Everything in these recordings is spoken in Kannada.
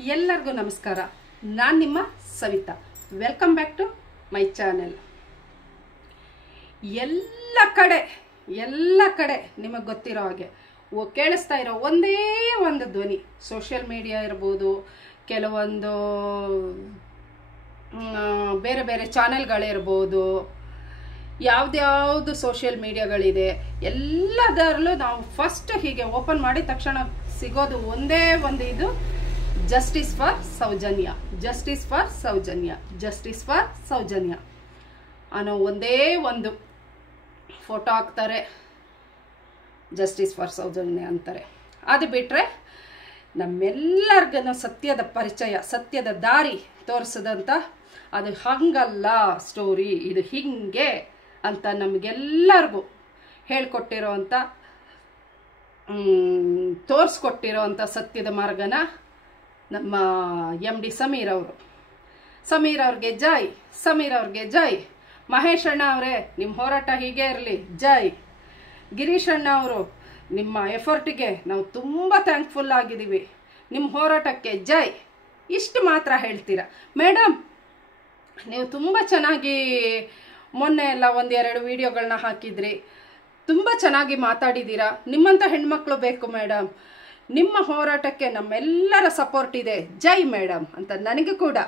ಎಲ್ಲರಿಗೂ ನಮಸ್ಕಾರ. ನಾನು ನಿಮ್ಮ Savita. Welcome back to my channel. ಎಲ್ಲ ಕಡೆ ನಿಮಗೆ ಗೊತ್ತಿರೋ ಹಾಗೆ ಕೇಳಿಸ್ತಾ ಇರೋ ಒಂದೇ ಒಂದು ಧ್ವನಿ. ಸೋಷಿಯಲ್ ಮೀಡಿಯಾ ಇರ್ಬೋದು, ಕೆಲವೊಂದು ಬೇರೆ ಬೇರೆ ಚಾನೆಲ್ಗಳಿರ್ಬೋದು, ಯಾವ್ದ್ಯಾವುದು ಸೋಷಿಯಲ್ ಮೀಡಿಯಾಗಳಿದೆ, ಎಲ್ಲದರಲ್ಲೂ ನಾವು ಫಸ್ಟ್ ಹೀಗೆ ಓಪನ್ ಮಾಡಿದ ತಕ್ಷಣ ಸಿಗೋದು ಒಂದೇ ಒಂದು, ಇದು justice for Soujanya, justice for Soujanya, justice for Soujanya ಅನ್ನೋ ಒಂದೇ ಒಂದು ಫೋಟೋ ಹಾಕ್ತಾರೆ, ಜಸ್ಟಿಸ್ ಫಾರ್ ಸೌಜನ್ಯ ಅಂತಾರೆ. ಅದು ಬಿಟ್ಟರೆ ನಮ್ಮೆಲ್ಲರಿಗೂ ಸತ್ಯದ ಪರಿಚಯ, ಸತ್ಯದ ದಾರಿ ತೋರಿಸದಂತ, ಅದು ಹಂಗಲ್ಲ ಸ್ಟೋರಿ, ಇದು ಹಿಂಗೆ ಅಂತ ನಮಗೆಲ್ಲರಿಗೂ ಹೇಳ್ಕೊಟ್ಟಿರೋ ಅಂಥ, ತೋರಿಸ್ಕೊಟ್ಟಿರೋ ಅಂಥ ಸತ್ಯದ ಮಾರ್ಗನ ನಮ್ಮ MD ಸಮೀರ್ ಅವರು. ಸಮೀರ್ ಅವ್ರಿಗೆ ಜೈ, ಸಮೀರ್ ಅವ್ರಿಗೆ ಜೈ. ಮಹೇಶ್ ಅಣ್ಣ ಅವರೇ, ನಿಮ್ಮ ಹೋರಾಟ ಹೀಗೆ ಇರಲಿ, ಜೈ. ಗಿರೀಶ್ ಅಣ್ಣ ಅವರು, ನಿಮ್ಮ ಎಫರ್ಟಿಗೆ ನಾವು ತುಂಬ ಥ್ಯಾಂಕ್ಫುಲ್ ಆಗಿದ್ದೀವಿ, ನಿಮ್ಮ ಹೋರಾಟಕ್ಕೆ ಜೈ. ಇಷ್ಟು ಮಾತ್ರ ಹೇಳ್ತೀರಾ ಮೇಡಮ್. ನೀವು ತುಂಬ ಚೆನ್ನಾಗಿ ಮೊನ್ನೆ ಎಲ್ಲ ಒಂದೆರಡು ವಿಡಿಯೋಗಳನ್ನ ಹಾಕಿದ್ರಿ, ತುಂಬ ಚೆನ್ನಾಗಿ ಮಾತಾಡಿದ್ದೀರಾ. ನಿಮ್ಮಂಥ ಹೆಣ್ಮಕ್ಳು ಬೇಕು ಮೇಡಮ್, ನಿಮ್ಮ ಹೋರಾಟಕ್ಕೆ ನಮ್ಮೆಲ್ಲರ ಸಪೋರ್ಟ್ ಇದೆ, ಜೈ ಮೇಡಮ್ ಅಂತ ನನಗೂ ಕೂಡ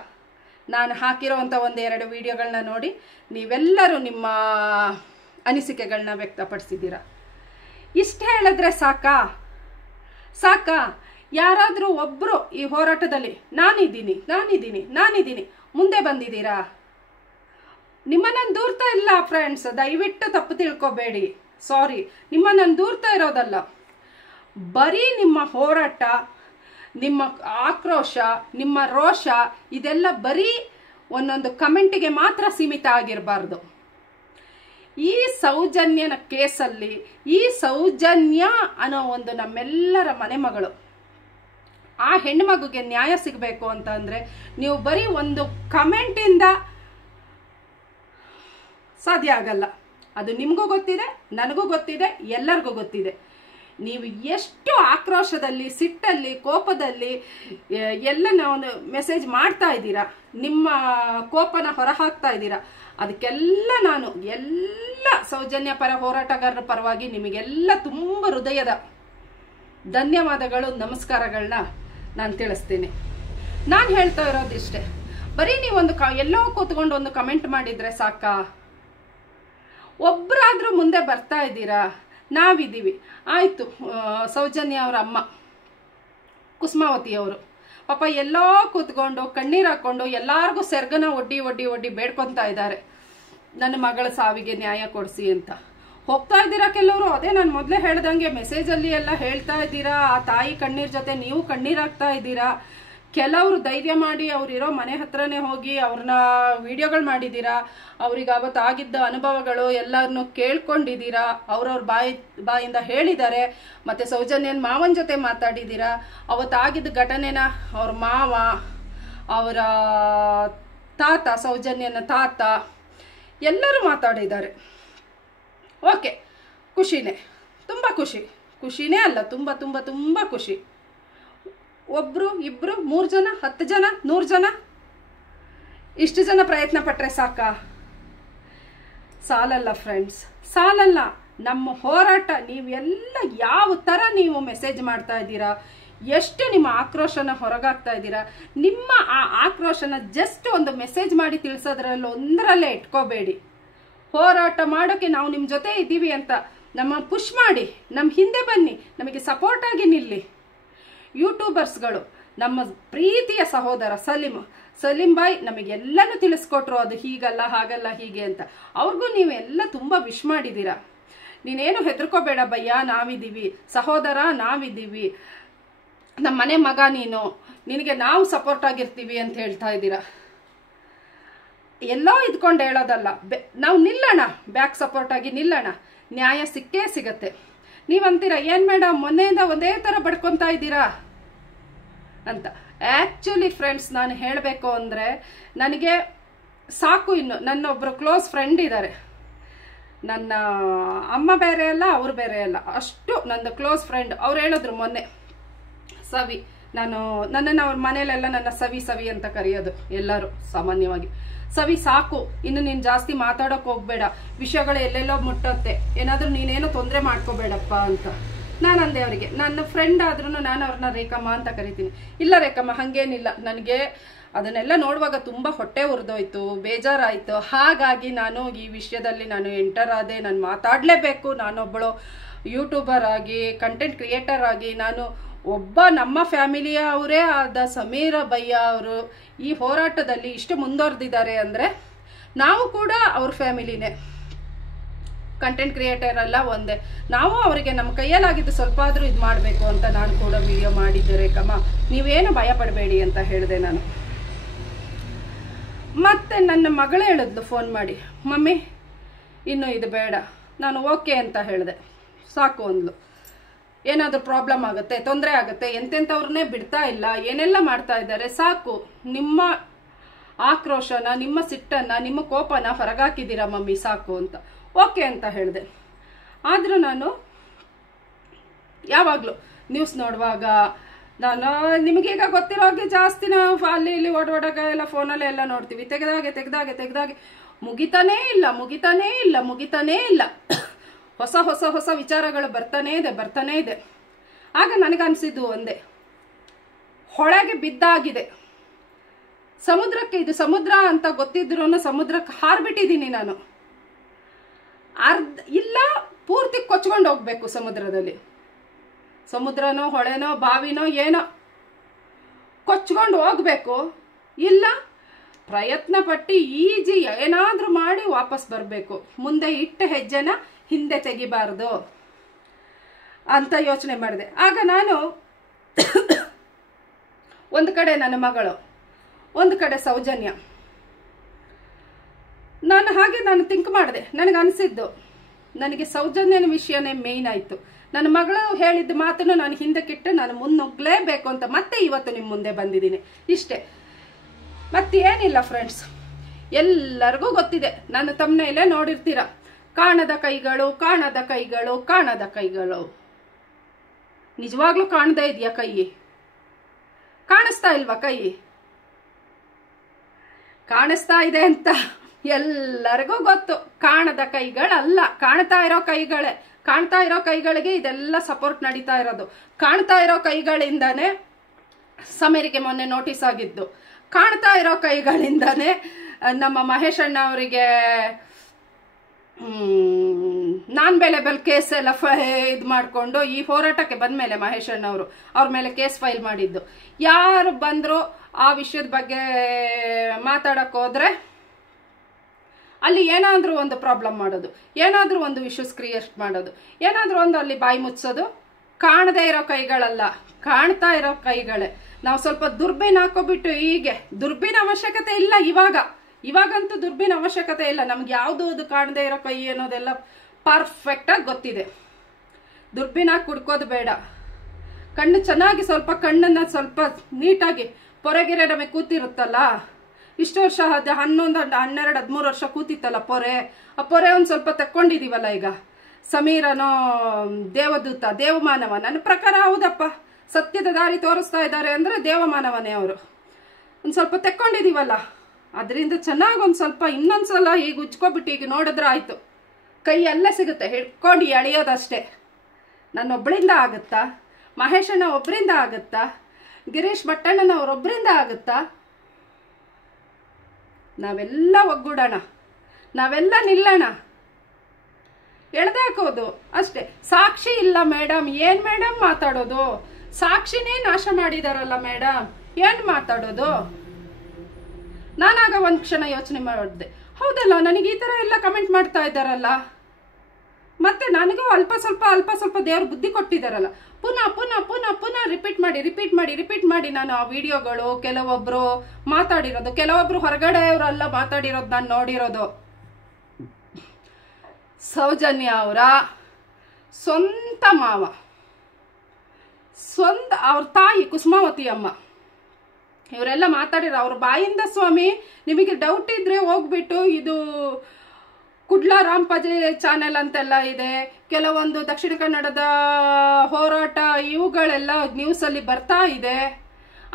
ನಾನು ಹಾಕಿರೋವಂಥ ಒಂದೆರಡು ವಿಡಿಯೋಗಳನ್ನ ನೋಡಿ ನೀವೆಲ್ಲರೂ ನಿಮ್ಮ ಅನಿಸಿಕೆಗಳನ್ನ ವ್ಯಕ್ತಪಡಿಸಿದ್ದೀರಾ. ಇಷ್ಟು ಹೇಳಿದ್ರೆ ಸಾಕಾ? ಯಾರಾದರೂ ಒಬ್ಬರು ಈ ಹೋರಾಟದಲ್ಲಿ ನಾನಿದ್ದೀನಿ ಮುಂದೆ ಬಂದಿದ್ದೀರಾ? ನಿಮ್ಮನ್ನು ದೂರ್ತಾ ಇಲ್ಲ ಫ್ರೆಂಡ್ಸ್, ದಯವಿಟ್ಟು ತಪ್ಪು ತಿಳ್ಕೊಬೇಡಿ. ಸಾರಿ, ನಿಮ್ಮನ್ನು ದೂರ್ತಾ ಇರೋದಲ್ಲ, ಬರೀ ನಿಮ್ಮ ಹೋರಾಟ, ನಿಮ್ಮ ಆಕ್ರೋಶ, ನಿಮ್ಮ ರೋಷ ಇದೆಲ್ಲ ಬರೀ ಒಂದೊಂದು ಕಮೆಂಟಿಗೆ ಮಾತ್ರ ಸೀಮಿತ ಆಗಿರಬಾರ್ದು. ಈ ಸೌಜನ್ಯನ ಕೇಸಲ್ಲಿ, ಈ ಸೌಜನ್ಯ ಅನ್ನೋ ಒಂದು ನಮ್ಮೆಲ್ಲರ ಮನೆ ಮಗಳು, ಆ ಹೆಣ್ಮಗುಗೆ ನ್ಯಾಯ ಸಿಗಬೇಕು ಅಂತ ಅಂದರೆ ನೀವು ಬರೀ ಒಂದು ಕಮೆಂಟಿಂದ ಸಾಧ್ಯ ಆಗಲ್ಲ. ಅದು ನಿಮಗೂ ಗೊತ್ತಿದೆ, ನನಗೂ ಗೊತ್ತಿದೆ, ಎಲ್ಲರಿಗೂ ಗೊತ್ತಿದೆ. ನೀವು ಎಷ್ಟು ಆಕ್ರೋಶದಲ್ಲಿ, ಸಿಟ್ಟಲ್ಲಿ, ಕೋಪದಲ್ಲಿ ಎಲ್ಲ ನಾವು ಮೆಸೇಜ್ ಮಾಡ್ತಾ ಇದ್ದೀರಾ, ನಿಮ್ಮ ಕೋಪನ ಹೊರಹಾಕ್ತಾ ಇದ್ದೀರಾ. ಅದಕ್ಕೆಲ್ಲ ನಾನು ಎಲ್ಲ ಸೌಜನ್ಯ ಪರ ಹೋರಾಟಗಾರರ ಪರವಾಗಿ ನಿಮಗೆಲ್ಲ ತುಂಬ ಹೃದಯದ ಧನ್ಯವಾದಗಳು, ನಮಸ್ಕಾರಗಳನ್ನ ನಾನು ತಿಳಿಸ್ತೀನಿ. ನಾನು ಹೇಳ್ತಾ ಇರೋದಿಷ್ಟೇ, ಬರೀ ನೀವೊಂದು ಎಲ್ಲೋ ಕೂತ್ಕೊಂಡು ಒಂದು ಕಮೆಂಟ್ ಮಾಡಿದರೆ ಸಾಕಾ? ಒಬ್ಬರಾದರೂ ಮುಂದೆ ಬರ್ತಾ ಇದ್ದೀರಾ? ನಾವಿದ್ದೀವಿ. ಆಯಿತು, ಸೌಜನ್ಯ ಅವರ ಅಮ್ಮ ಕುಸುಮಾವತಿ ಅವರು ಪಾಪ ಎಲ್ಲೋ ಕೂತ್ಕೊಂಡು ಕಣ್ಣೀರು ಹಾಕ್ಕೊಂಡು ಎಲ್ಲರಿಗೂ ಸೆರ್ಗನ ಒಡ್ಡಿ ಬೇಡ್ಕೊತಾ ಇದ್ದಾರೆ, ನನ್ನ ಮಗಳ ಸಾವಿಗೆ ನ್ಯಾಯ ಕೊಡಿಸಿ ಅಂತ. ಹೋಗ್ತಾ ಇದ್ದೀರಾ ಕೆಲವರು, ಅದೇ ನಾನು ಮೊದಲೇ ಹೇಳ್ದಂಗೆ ಮೆಸೇಜಲ್ಲಿ ಎಲ್ಲ ಹೇಳ್ತಾ ಇದ್ದೀರಾ. ಆ ತಾಯಿ ಕಣ್ಣೀರ್ ಜೊತೆ ನೀವು ಕಣ್ಣೀರಾಗ್ತಾ ಇದ್ದೀರಾ. ಕೆಲವರು ಧೈರ್ಯ ಮಾಡಿ ಅವರಿರೋ ಮನೆ ಹತ್ರನೇ ಹೋಗಿ ಅವ್ರನ್ನ ವಿಡಿಯೋಗಳು ಮಾಡಿದ್ದೀರಾ, ಅವ್ರಿಗೆ ಅವತ್ತಾಗಿದ್ದ ಅನುಭವಗಳು ಎಲ್ಲರನ್ನೂ ಕೇಳ್ಕೊಂಡಿದ್ದೀರಾ, ಅವ್ರವ್ರ ಬಾಯಿಂದ ಹೇಳಿದ್ದಾರೆ. ಮತ್ತು ಸೌಜನ್ಯನ ಮಾವನ ಜೊತೆ ಮಾತಾಡಿದ್ದೀರಾ, ಅವತ್ತಾಗಿದ್ದ ಘಟನೆನ ಅವ್ರ ಮಾವ, ಅವರ ತಾತ, ಸೌಜನ್ಯನ ತಾತ ಎಲ್ಲರೂ ಮಾತಾಡಿದ್ದಾರೆ. ಓಕೆ, ಖುಷಿನೇ, ತುಂಬ ಖುಷಿನೇ ಅಲ್ಲ, ತುಂಬ ಖುಷಿ. ಒಬ್ರು, ಇಬ್ರು, 3 ಜನ, 10 ಜನ, 100 ಜನ, ಇಷ್ಟು ಜನ ಪ್ರಯತ್ನ ಪಟ್ಟರೆ ಸಾಕಾ? ಸಾಲಲ್ಲ ಫ್ರೆಂಡ್ಸ್, ಸಾಲಲ್ಲ. ನಮ್ಮ ಹೋರಾಟ ನೀವೆಲ್ಲ ಯಾವ ಥರ ನೀವು ಮೆಸೇಜ್ ಮಾಡ್ತಾ ಇದ್ದೀರಾ, ಎಷ್ಟು ನಿಮ್ಮ ಆಕ್ರೋಶನ ಹೊರಗಾಗ್ತಾ ಇದ್ದೀರಾ. ನಿಮ್ಮ ಆ ಆಕ್ರೋಶನ ಜಸ್ಟ್ ಒಂದು ಮೆಸೇಜ್ ಮಾಡಿ ತಿಳಿಸೋದ್ರಲ್ಲಿ ಒಂದರಲ್ಲೇ ಇಟ್ಕೋಬೇಡಿ. ಹೋರಾಟ ಮಾಡೋಕ್ಕೆ ನಾವು ನಿಮ್ಮ ಜೊತೆ ಇದ್ದೀವಿ ಅಂತ ನಮ್ಮ ಪುಷ್ ಮಾಡಿ, ನಮ್ಮ ಹಿಂದೆ ಬನ್ನಿ, ನಮಗೆ ಸಪೋರ್ಟ್ ಆಗಿ ನಿಲ್ಲಿ. ಯೂಟ್ಯೂಬರ್ಸ್ಗಳು, ನಮ್ಮ ಪ್ರೀತಿಯ ಸಹೋದರ ಸಲೀಂ ಬಾಯ್ ನಮಗೆಲ್ಲನೂ ತಿಳಿಸ್ಕೊಟ್ರು, ಅದು ಹೀಗಲ್ಲ ಹಾಗಲ್ಲ ಹೀಗೆ ಅಂತ. ಅವ್ರಿಗೂ ನೀವೆಲ್ಲ ತುಂಬ ವಿಶ್ ಮಾಡಿದ್ದೀರಾ. ನೀನೇನು ಹೆದರ್ಕೋಬೇಡ ಭಯ್ಯ, ನಾವಿದ್ದೀವಿ, ಸಹೋದರ ನಾವಿದ್ದೀವಿ, ನಮ್ಮ ಮನೆ ಮಗ ನೀನು, ನಿನಗೆ ನಾವು ಸಪೋರ್ಟ್ ಆಗಿರ್ತೀವಿ ಅಂತ ಹೇಳ್ತಾ ಇದ್ದೀರಾ. ಎಲ್ಲೋ ಇದ್ಕೊಂಡು ಹೇಳೋದಲ್ಲ, ನಾವು ನಿಲ್ಲೋಣ, ಬ್ಯಾಕ್ ಸಪೋರ್ಟ್ ಆಗಿ ನಿಲ್ಲೋಣ, ನ್ಯಾಯ ಸಿಕ್ಕೇ ಸಿಗತ್ತೆ. ನೀವಂತೀರಾ ಏನು ಮೇಡಮ್ ಮೊನ್ನೆಯಿಂದ ಒಂದೇ ಥರ ಬಡ್ಕೊತಾ ಇದ್ದೀರಾ ಅಂತ. ಆ್ಯಕ್ಚುಲಿ ಫ್ರೆಂಡ್ಸ್, ನಾನು ಹೇಳಬೇಕು ಅಂದರೆ ನನಗೆ ಸಾಕು. ಇನ್ನು ನನ್ನೊಬ್ಬರು ಕ್ಲೋಸ್ ಫ್ರೆಂಡ್ ಇದ್ದಾರೆ, ನನ್ನ ಅಮ್ಮ ಬೇರೆ ಅಲ್ಲ, ಅವ್ರು ಬೇರೆ ಅಲ್ಲ, ಅಷ್ಟು ನಂದು ಕ್ಲೋಸ್ ಫ್ರೆಂಡ್. ಅವ್ರು ಹೇಳಿದ್ರು ಮೊನ್ನೆ, ನನ್ನನ್ನು ಅವ್ರ ಮನೇಲೆಲ್ಲ ನನ್ನ ಸವಿ ಸವಿ ಅಂತ ಕರೆಯೋದು ಎಲ್ಲರೂ ಸಾಮಾನ್ಯವಾಗಿ. ಸವಿ ಸಾಕು, ಇನ್ನು ನೀನು ಜಾಸ್ತಿ ಮಾತಾಡೋಕೆ ಹೋಗ್ಬೇಡ, ವಿಷಯಗಳು ಎಲ್ಲೆಲ್ಲೋ ಮುಟ್ಟತ್ತೆ, ಏನಾದರೂ ನೀನೇನೋ ತೊಂದರೆ ಮಾಡ್ಕೋಬೇಡಪ್ಪ ಅಂತ ನಾನು ಅಂದೆ ಅವರಿಗೆ. ನನ್ನ ಫ್ರೆಂಡ್ ಆದ್ರೂ ನಾನು ಅವ್ರನ್ನ ರೇಖಮ್ಮ ಅಂತ ಕರಿತೀನಿ. ಇಲ್ಲ ರೇಖಮ್ಮ ಹಾಗೇನಿಲ್ಲ, ನನಗೆ ಅದನ್ನೆಲ್ಲ ನೋಡುವಾಗ ತುಂಬ ಹೊಟ್ಟೆ ಉರಿದೋಯ್ತು, ಬೇಜಾರಾಯಿತು. ಹಾಗಾಗಿ ನಾನು ಈ ವಿಷಯದಲ್ಲಿ ನಾನು ಎಂಟರ್ ಆದೆ. ನಾನು ಮಾತಾಡಲೇಬೇಕು. ನಾನೊಬ್ಬಳು ಯೂಟ್ಯೂಬರ್ ಆಗಿ, ಕಂಟೆಂಟ್ ಕ್ರಿಯೇಟರ್ ಆಗಿ, ನಾನು ಒಬ್ಬ ನಮ್ಮ ಫ್ಯಾಮಿಲಿಯ ಅವರೇ ಆದ ಸಮೀರ ಭಯ್ಯ ಅವರು ಈ ಹೋರಾಟದಲ್ಲಿ ಇಷ್ಟು ಮುಂದುವರೆದಿದ್ದಾರೆ ಅಂದರೆ ನಾವು ಕೂಡ ಅವ್ರ ಫ್ಯಾಮಿಲಿನೇ. ಕಂಟೆಂಟ್ ಕ್ರಿಯೇಟರ್ ಎಲ್ಲ ಒಂದೇ. ನಾವು ಅವರಿಗೆ ನಮ್ಮ ಕೈಯಲ್ಲಾಗಿದ್ದು ಸ್ವಲ್ಪ ಆದರೂ ಇದು ಮಾಡಬೇಕು ಅಂತ ನಾನು ಕೂಡ ವಿಡಿಯೋ ಮಾಡಿದ್ದೆ ರೇಖಮ್ಮ, ನೀವೇನು ಭಯ ಪಡಬೇಡಿ ಅಂತ ಹೇಳಿದೆ ನಾನು. ಮತ್ತೆ ನನ್ನ ಮಗಳು ಹೇಳಿದ್ಲು ಫೋನ್ ಮಾಡಿ, ಮಮ್ಮಿ ಇನ್ನು ಇದು ಬೇಡ. ನಾನು ಓಕೆ ಅಂತ ಹೇಳಿದೆ. ಸಾಕು ಅಂದ್ಲು. ಏನಾದರೂ ಪ್ರಾಬ್ಲಮ್ ಆಗುತ್ತೆ, ತೊಂದರೆ ಆಗುತ್ತೆ, ಎಂತೆಂಥವ್ರನ್ನೇ ಬಿಡ್ತಾ ಇಲ್ಲ, ಏನೆಲ್ಲ ಮಾಡ್ತಾ ಇದ್ದಾರೆ, ಸಾಕು ನಿಮ್ಮ ಆಕ್ರೋಶನ, ನಿಮ್ಮ ಸಿಟ್ಟನ್ನು, ನಿಮ್ಮ ಕೋಪನ ಹೊರಗಾಕಿದ್ದೀರಾ ಮಮ್ಮಿ, ಸಾಕು ಅಂತ. ಓಕೆ ಅಂತ ಹೇಳಿದೆ. ಆದರೂ ನಾನು ಯಾವಾಗಲೂ ನ್ಯೂಸ್ ನೋಡುವಾಗ ನಾನು ನಿಮಗೀಗ ಗೊತ್ತಿರೋ ಹಾಗೆ ಜಾಸ್ತಿ ನಾವು ಅಲ್ಲಿ ಇಲ್ಲಿ ಓಡಾಗ ಎಲ್ಲ ಫೋನಲ್ಲಿ ಎಲ್ಲ ನೋಡ್ತೀವಿ. ತೆಗೆದಾಗೆ ಮುಗಿತಾನೇ ಇಲ್ಲ. ಹೊಸ ವಿಚಾರಗಳು ಬರ್ತಾನೇ ಇದೆ. ಆಗ ನನಗನ್ಸಿದ್ದು ಒಂದೇ, ಹೊಳೆಗೆ ಬಿದ್ದಾಗಿದೆ. ಸಮುದ್ರಕ್ಕೆ ಇದು ಸಮುದ್ರ ಅಂತ ಗೊತ್ತಿದ್ರೂ ಸಮುದ್ರಕ್ಕೆ ಹಾರ್ಬಿಟ್ಟಿದ್ದೀನಿ ನಾನು. ಇಲ್ಲ ಪೂರ್ತಿ ಕೊಚ್ಕೊಂಡು ಹೋಗ್ಬೇಕು ಸಮುದ್ರದಲ್ಲಿ. ಸಮುದ್ರನೋ ಹೊಳೆನೋ ಬಾವಿನೋ ಏನೋ ಕೊಚ್ಕೊಂಡು ಹೋಗ್ಬೇಕು. ಇಲ್ಲ ಪ್ರಯತ್ನ ಪಟ್ಟು ಈಜಿ ಏನಾದರೂ ಮಾಡಿ ವಾಪಸ್ ಬರಬೇಕು. ಮುಂದೆ ಇಟ್ಟ ಹೆಜ್ಜೆನ ಹಿಂದೆ ತೆಗಿಬಾರ್ದು ಅಂತ ಯೋಚನೆ ಮಾಡಿದೆ. ಆಗ ನಾನು ಒಂದು ಕಡೆ ನನ್ನ ಮಗಳು, ಒಂದು ಕಡೆ ಸೌಜನ್ಯ, ನಾನು ಥಿಂಕ್ ಮಾಡಿದೆ. ನನಗೆ ಅನಿಸಿದ್ದು, ನನಗೆ ಸೌಜನ್ಯನ ವಿಷಯನೇ ಮೇಯ್ನ್ ಆಯಿತು. ನನ್ನ ಮಗಳು ಹೇಳಿದ್ದ ಮಾತನ್ನು ನಾನು ಹಿಂದಕ್ಕಿಟ್ಟು ನಾನು ಮುನ್ನುಗ್ಗಲೇಬೇಕು ಅಂತ ಮತ್ತೆ ಇವತ್ತು ನಿಮ್ಮ ಮುಂದೆ ಬಂದಿದ್ದೀನಿ. ಇಷ್ಟೇ, ಮತ್ತೇನಿಲ್ಲ ಫ್ರೆಂಡ್ಸ್. ಎಲ್ಲರಿಗೂ ಗೊತ್ತಿದೆ, ನನ್ನ ತಮ್ಮನೇಲೇ ನೋಡಿರ್ತೀರ, ಕಾಣದ ಕೈಗಳು. ನಿಜವಾಗ್ಲೂ ಕಾಣದೇ ಇದೆಯಾ ಕೈ? ಕಾಣಿಸ್ತಾ ಇಲ್ವಾ ಕೈ? ಕಾಣಿಸ್ತಾ ಇದೆ ಅಂತ ಎಲ್ಲರಿಗೂ ಗೊತ್ತು. ಕಾಣದ ಕೈಗಳಲ್ಲ, ಕಾಣ್ತಾ ಇರೋ ಕೈಗಳೇ. ಕಾಣ್ತಾ ಇರೋ ಕೈಗಳಿಗೆ ಇದೆಲ್ಲ ಸಪೋರ್ಟ್ ನಡೀತಾ ಇರೋದು. ಕಾಣ್ತಾ ಇರೋ ಕೈಗಳಿಂದಾನೇ ಸಮೀರಿಗೆ ಮೊನ್ನೆ ನೋಟಿಸ್ ಆಗಿದ್ದು. ಕಾಣ್ತಾ ಇರೋ ಕೈಗಳಿಂದಾನೇ ನಮ್ಮ ಮಹೇಶ್ ಅಣ್ಣ ಅವರಿಗೆ ನಾನ್ ಬೆಲೆಬಲ್ ಕೇಸ್ ಎಲ್ಲ ಇದು ಮಾಡಿಕೊಂಡು ಈ ಹೋರಾಟಕ್ಕೆ ಬಂದ್ಮೇಲೆ ಮಹೇಶ್ ಅಣ್ಣ ಅವರು ಅವ್ರ ಮೇಲೆ ಕೇಸ್ ಫೈಲ್ ಮಾಡಿದ್ದು. ಯಾರು ಬಂದ್ರು ಆ ವಿಷಯದ ಬಗ್ಗೆ ಮಾತಾಡಕ್ ಹೋದ್ರೆ ಅಲ್ಲಿ ಏನಾದರೂ ಒಂದು ಪ್ರಾಬ್ಲಮ್ ಮಾಡೋದು, ಏನಾದರೂ ಒಂದು ಇಶ್ಯೂಸ್ ಕ್ರಿಯೇಟ್ ಮಾಡೋದು, ಏನಾದರೂ ಒಂದು ಅಲ್ಲಿ ಬಾಯಿ ಮುಚ್ಚೋದು. ಕಾಣದೇ ಇರೋ ಕೈಗಳಲ್ಲ, ಕಾಣ್ತಾ ಇರೋ ಕೈಗಳೇ. ನಾವು ಸ್ವಲ್ಪ ದುರ್ಬೀನ್ ಹಾಕೋಬಿಟ್ಟು, ಹೀಗೆ ದುರ್ಬೀನ್ ಅವಶ್ಯಕತೆ ಇಲ್ಲ ಇವಾಗಂತೂ ದುರ್ಬೀನ್ ಅವಶ್ಯಕತೆ ಇಲ್ಲ. ನಮ್ಗೆ ಯಾವುದು ಅದು ಕಾಣದೇ ಇರೋ ಕೈ ಅನ್ನೋದೆಲ್ಲ ಪರ್ಫೆಕ್ಟಾಗಿ ಗೊತ್ತಿದೆ. ದುರ್ಬೀನ್ ಹಾಕಿ ಕುಡ್ಕೋದು ಬೇಡ. ಕಣ್ಣು ಚೆನ್ನಾಗಿ ಸ್ವಲ್ಪ ಕಣ್ಣನ್ನು ಸ್ವಲ್ಪ ನೀಟಾಗಿ ಪೊರೆಗೆರೆ ನಮಗೆ ಕೂತಿರುತ್ತಲ್ಲ, ಇಷ್ಟು ವರ್ಷ 11, 12, 13 ವರ್ಷ ಕೂತಿತ್ತಲ್ಲ ಪೊರೆ, ಆ ಪೊರೆ ಒಂದು ಸ್ವಲ್ಪ ತಕ್ಕೊಂಡಿದೀವಲ್ಲ ಈಗ. ಸಮೀರನೋ ದೇವದೂತ, ದೇವಮಾನವ, ನನ್ನ ಪ್ರಕಾರ ಹೌದಪ್ಪ, ಸತ್ಯದ ದಾರಿ ತೋರಿಸ್ತಾ ಇದ್ದಾರೆ ಅಂದರೆ ದೇವಮಾನವನೇ ಅವರು. ಒಂದು ಸ್ವಲ್ಪ ತೆಕ್ಕೊಂಡಿದೀವಲ್ಲ, ಅದರಿಂದ ಚೆನ್ನಾಗಿ ಒಂದು ಸ್ವಲ್ಪ ಇನ್ನೊಂದ್ಸಲ ಈಗ ಉಜ್ಕೊಬಿಟ್ಟು ಈಗ ನೋಡಿದ್ರೆ ಆಯಿತು. ಕೈ ಎಲ್ಲ ಸಿಗುತ್ತೆ, ಹಿಡ್ಕೊಂಡು ಎಳೆಯೋದಷ್ಟೇ. ನನ್ನೊಬ್ಬಳಿಂದ ಆಗುತ್ತಾ? ಮಹೇಶಣ್ಣ ಒಬ್ಬರಿಂದ ಆಗುತ್ತಾ? ಗಿರೀಶ್ ಭಟ್ಟಣ್ಣನವರೊಬ್ಬರಿಂದ ಆಗುತ್ತಾ? ನಾವೆಲ್ಲ ಒಗ್ಗೂಡೋಣ, ನಾವೆಲ್ಲ ನಿಲ್ಲೋಣ, ಎಳ್ದಾಕೋದು ಅಷ್ಟೇ. ಸಾಕ್ಷಿ ಇಲ್ಲ ಮೇಡಮ್, ಏನ್ ಮೇಡಮ್ ಮಾತಾಡೋದು? ಸಾಕ್ಷಿನೇ ನಾಶ ಮಾಡಿದಾರಲ್ಲ ಮೇಡಮ್, ಏನ್ ಮಾತಾಡೋದು? ನಾನಾಗ ಒಂದ್ ಕ್ಷಣ ಯೋಚನೆ ಮಾಡಿದೆ, ಹೌದಲ್ಲ, ನನಗೆ ಈ ತರ ಎಲ್ಲ ಕಮೆಂಟ್ ಮಾಡ್ತಾ ಇದ್ದಾರಲ್ಲ, ಮತ್ತೆ ನನಗೂ ಅಲ್ಪ ಸ್ವಲ್ಪ ದೇವ್ರ ಬುದ್ಧಿ ಕೊಟ್ಟಿದ್ದಾರಲ್ಲ. ಪುನಃ ರಿಪೀಟ್ ಮಾಡಿ ನಾನು ಆ ವಿಡಿಯೋಗಳು, ಕೆಲವೊಬ್ರು ಮಾತಾಡಿರೋದು, ಕೆಲವೊಬ್ರು ಹೊರಗಡೆಯವರೆಲ್ಲ ಮಾತಾಡಿರೋದು ನಾನು ನೋಡಿರೋದು. ಸೌಜನ್ಯ ಅವರ ಸ್ವಂತ ಮಾವ, ಅವ್ರ ತಾಯಿ ಕುಸುಮಾವತಿ ಅಮ್ಮ, ಇವರೆಲ್ಲ ಮಾತಾಡಿರೋ ಅವ್ರ ಬಾಯಿಂದ. ಸ್ವಾಮಿ, ನಿಮಗೆ ಡೌಟ್ ಇದ್ರೆ ಹೋಗ್ಬಿಟ್ಟು ಇದು ಕುಡ್ಲಾ ರಾಂಪಜೆ ಚಾನೆಲ್ ಅಂತೆಲ್ಲ ಇದೆ, ಕೆಲವೊಂದು ದಕ್ಷಿಣ ಕನ್ನಡದ ಹೋರಾಟ ಇವುಗಳೆಲ್ಲ ನ್ಯೂಸಲ್ಲಿ ಬರ್ತಾ ಇದೆ.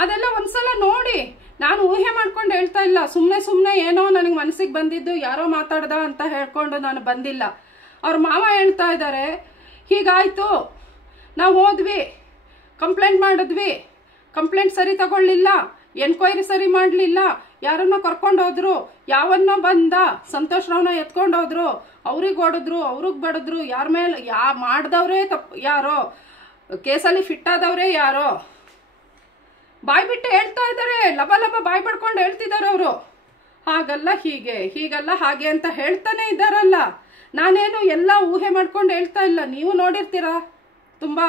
ಅದೆಲ್ಲ ಒಂದ್ಸಲ ನೋಡಿ. ನಾನು ಊಹೆ ಮಾಡ್ಕೊಂಡು ಹೇಳ್ತಾ ಇಲ್ಲ, ಸುಮ್ಮನೆ ಏನೋ ನನಗೆ ಮನಸ್ಸಿಗೆ ಬಂದಿದ್ದು ಯಾರೋ ಮಾತಾಡ್ದ ಅಂತ ಹೇಳ್ಕೊಂಡು ನಾನು ಬಂದಿಲ್ಲ. ಅವ್ರ ಮಾವ ಹೇಳ್ತಾ ಇದ್ದಾರೆ, ಹೀಗಾಯ್ತು, ನಾವು ಹೋದ್ವಿ, ಕಂಪ್ಲೇಂಟ್ ಮಾಡಿದ್ವಿ, ಕಂಪ್ಲೇಂಟ್ ಸರಿ ತಗೊಳ್ಳಿಲ್ಲ, ಎನ್ಕ್ವೈರಿ ಸರಿ ಮಾಡಲಿಲ್ಲ, ಯಾರನ್ನೋ ಕರ್ಕೊಂಡು ಹೋದ್ರು, ಯಾವನ್ನೋ ಬಂದ ಸಂತೋಷ್ ರಾವ್ನ ಎತ್ಕೊಂಡು ಹೋದ್ರು, ಅವ್ರಿಗೆ ಹೊಡೆದ್ರು, ಅವ್ರಿಗೆ ಬಡಿದ್ರು, ಯಾರ ಮೇಲೆ ಮಾಡ್ದವ್ರೇ ತಪ್ಪು ಯಾರೋ, ಕೇಸಲ್ಲಿ ಫಿಟ್ ಆದವ್ರೇ ಯಾರೋ, ಬಾಯ್ ಬಿಟ್ಟು ಹೇಳ್ತಾ ಇದ್ದಾರೆ, ಲಬ ಲಬ ಬಾಯ್ ಪಡ್ಕೊಂಡು ಹೇಳ್ತಿದ್ದಾರೆ ಅವರು. ಹಾಗಲ್ಲ ಹೀಗೆ, ಹೀಗಲ್ಲ ಹಾಗೆ ಅಂತ ಹೇಳ್ತಾನೆ ಇದ್ದಾರಲ್ಲ. ನಾನೇನು ಎಲ್ಲ ಊಹೆ ಮಾಡ್ಕೊಂಡು ಹೇಳ್ತಾ ಇಲ್ಲ, ನೀವು ನೋಡಿರ್ತೀರಾ ತುಂಬ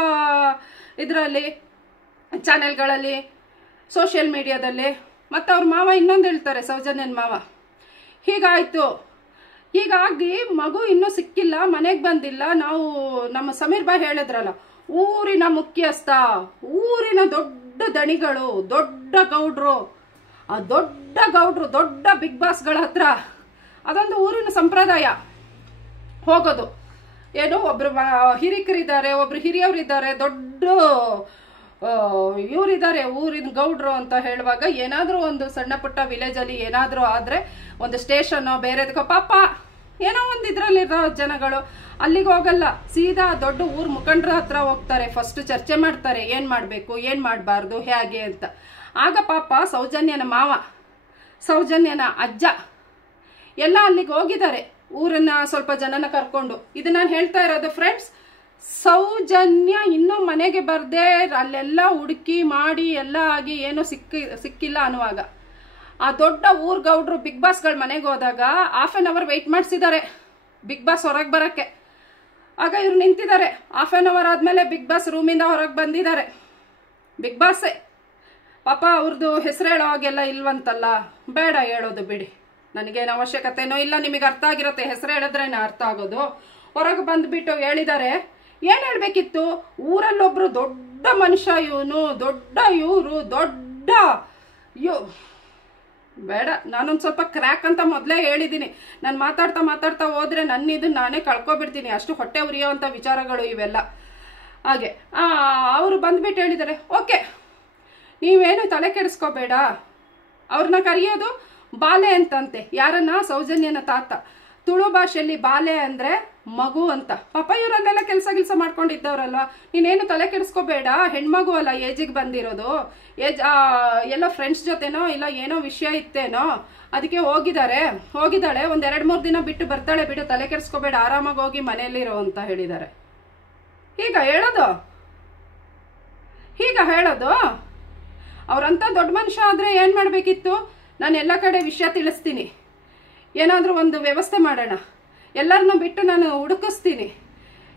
ಇದರಲ್ಲಿ, ಚಾನೆಲ್ಗಳಲ್ಲಿ, ಸೋಷಿಯಲ್ ಮೀಡಿಯಾದಲ್ಲಿ. ಮತ್ತು ಅವ್ರ ಮಾವ ಇನ್ನೊಂದು ಹೇಳ್ತಾರೆ, ಸೌಜನ್ಯನ ಮಾವ, ಹೀಗಾಯಿತು, ಹೀಗಾಗಿ ಮಗು ಇನ್ನೂ ಸಿಕ್ಕಿಲ್ಲ, ಮನೆಗೆ ಬಂದಿಲ್ಲ. ನಾವು ನಮ್ಮ ಸಮೀರ್ ಬಾಯ್ ಹೇಳಿದ್ರಲ್ಲ, ಊರಿನ ಮುಖ್ಯಸ್ಥ, ಊರಿನ ದೊಡ್ಡ ದಣಿಗಳು, ದೊಡ್ಡ ಗೌಡ್ರು, ಆ ದೊಡ್ಡ ಗೌಡ್ರು, ದೊಡ್ಡ ಬಿಗ್ ಬಾಸ್ಗಳ ಹತ್ರ ಅದೊಂದು ಊರಿನ ಸಂಪ್ರದಾಯ ಹೋಗೋದು. ಏನು ಒಬ್ರು ಹಿರಿಕರಿದ್ದಾರೆ, ಒಬ್ರು ಹಿರಿಯವರಿದ್ದಾರೆ, ದೊಡ್ಡ ಇವರಿದ್ದಾರೆ ಊರಿನ ಗೌಡ್ರು ಅಂತ ಹೇಳುವಾಗ, ಏನಾದರೂ ಒಂದು ಸಣ್ಣ ಪುಟ್ಟ ವಿಲೇಜಲ್ಲಿ ಏನಾದರೂ ಆದರೆ ಒಂದು ಸ್ಟೇಷನ್ನೋ ಬೇರೆದಕ್ಕೋ ಪಾಪ ಏನೋ ಒಂದು ಇದರಲ್ಲಿರೋ ಜನಗಳು ಅಲ್ಲಿಗೆ ಹೋಗಲ್ಲ, ಸೀದಾ ದೊಡ್ಡ ಊರ್ ಮುಖಂಡರ ಹತ್ರ ಹೋಗ್ತಾರೆ. ಫಸ್ಟ್ ಚರ್ಚೆ ಮಾಡ್ತಾರೆ, ಏನ್ ಮಾಡಬೇಕು, ಏನ್ ಮಾಡಬಾರ್ದು, ಹೇಗೆ ಅಂತ. ಆಗ ಪಾಪ ಸೌಜನ್ಯನ ಮಾವ, ಸೌಜನ್ಯನ ಅಜ್ಜ ಎಲ್ಲ ಅಲ್ಲಿಗೆ ಹೋಗಿದ್ದಾರೆ, ಊರನ್ನ ಸ್ವಲ್ಪ ಜನನ ಕರ್ಕೊಂಡು. ಇದು ನಾನು ಹೇಳ್ತಾ ಇರೋದು ಫ್ರೆಂಡ್ಸ್, ಸೌಜನ್ಯ ಇನ್ನೂ ಮನೆಗೆ ಬರ್ದೆ ಅಲ್ಲೆಲ್ಲ ಹುಡುಕಿ ಮಾಡಿ ಎಲ್ಲ ಆಗಿ ಏನೋ ಸಿಕ್ಕಿಲ್ಲ ಅನ್ನುವಾಗ, ಆ ದೊಡ್ಡ ಊರ್ ಗೌಡ್ರು ಬಿಗ್ ಬಾಸ್ಗಳ ಮನೆಗೆ ಹೋದಾಗ ಹಾಫ್ ಆನ್ ಅವರ್ ವೆಯ್ಟ್ ಮಾಡಿಸಿದ್ದಾರೆ ಬಿಗ್ ಬಾಸ್ ಹೊರಗೆ ಬರಕ್ಕೆ. ಆಗ ಇವ್ರು ನಿಂತಿದ್ದಾರೆ, ಹಾಫ್ ಆನ್ ಅವರ್ ಆದ್ಮೇಲೆ ಬಿಗ್ ಬಾಸ್ ರೂಮಿಂದ ಹೊರಗೆ ಬಂದಿದ್ದಾರೆ. ಬಿಗ್ ಬಾಸೇ ಪಾಪ, ಅವ್ರದ್ದು ಹೆಸರು ಹೇಳೋ ಹಾಗೆಲ್ಲ ಇಲ್ವಂತಲ್ಲ, ಬೇಡ ಹೇಳೋದು ಬಿಡಿ, ನನಗೇನು ಅವಶ್ಯಕತೆನೋ ಇಲ್ಲ, ನಿಮಗೆ ಅರ್ಥ ಆಗಿರುತ್ತೆ, ಹೆಸರು ಹೇಳಿದ್ರೇನೆ ಅರ್ಥ ಆಗೋದು. ಹೊರಗೆ ಬಂದ್ಬಿಟ್ಟು ಹೇಳಿದ್ದಾರೆ, ಏನ್ ಹೇಳ್ಬೇಕಿತ್ತು, ಊರಲ್ಲೊಬ್ರು ದೊಡ್ಡ ಮನುಷ್ಯ ಇವನು, ದೊಡ್ಡ ಇವರು, ದೊಡ್ಡ ಬೇಡ, ನಾನೊಂದು ಸ್ವಲ್ಪ ಕ್ರ್ಯಾಕ್ ಅಂತ ಮೊದಲೇ ಹೇಳಿದ್ದೀನಿ. ನಾನು ಮಾತಾಡ್ತಾ ಹೋದ್ರೆ ನನ್ನ ಇದನ್ನ ನಾನೇ ಕಳ್ಕೊಬಿಡ್ತೀನಿ, ಅಷ್ಟು ಹೊಟ್ಟೆ ಉರಿಯೋವಂಥ ವಿಚಾರಗಳು ಇವೆಲ್ಲ. ಹಾಗೆ ಅವರು ಬಂದ್ಬಿಟ್ಟು ಹೇಳಿದ್ದಾರೆ, ಓಕೆ ನೀವೇನು ತಲೆ ಕೆಡಿಸ್ಕೋಬೇಡ, ಅವ್ರನ್ನ ಕರೆಯೋದು ಬಾಲೆ ಅಂತಂತೆ. ಯಾರನ್ನ? ಸೌಜನ್ಯನ ತಾತ. ತುಳು ಭಾಷೆಯಲ್ಲಿ ಬಾಲೆ ಅಂದ್ರೆ ಮಗು ಅಂತ. ಪಾಪ ಇವರಲ್ಲೆಲ್ಲ ಕೆಲಸ ಮಾಡ್ಕೊಂಡಿದ್ದವ್ರಲ್ವ, ನೀನೇನು ತಲೆ ಕೆಡಿಸ್ಕೋಬೇಡ, ಹೆಣ್ಮಗು ಅಲ್ಲ ಏಜಿಗೆ ಬಂದಿರೋದು, ಎಲ್ಲ ಫ್ರೆಂಡ್ಸ್ ಜೊತೆನೋ ಇಲ್ಲ ಏನೋ ವಿಷಯ ಇತ್ತೇನೋ, ಅದಕ್ಕೆ ಹೋಗಿದ್ದಾಳೆ, ಒಂದ್ 2-3 ದಿನ ಬಿಟ್ಟು ಬರ್ತಾಳೆ ಬಿಡು, ತಲೆ ಕೆಡಿಸ್ಕೋಬೇಡ, ಆರಾಮಾಗಿ ಹೋಗಿ ಮನೆಯಲ್ಲಿರೋ ಅಂತ ಹೇಳಿದ್ದಾರೆ. ಈಗ ಹೇಳೋದು ಅವ್ರಂತ ದೊಡ್ಡ ಮನುಷ್ಯ ಆದ್ರೆ ಏನ್ ಮಾಡ್ಬೇಕಿತ್ತು? ನಾನು ಎಲ್ಲ ಕಡೆ ವಿಷಯ ತಿಳಿಸ್ತೀನಿ, ಏನಾದ್ರೂ ಒಂದು ವ್ಯವಸ್ಥೆ ಮಾಡೋಣ, ಎಲ್ಲರನ್ನೂ ಬಿಟ್ಟು ನಾನು ಹುಡುಕಿಸ್ತೀನಿ,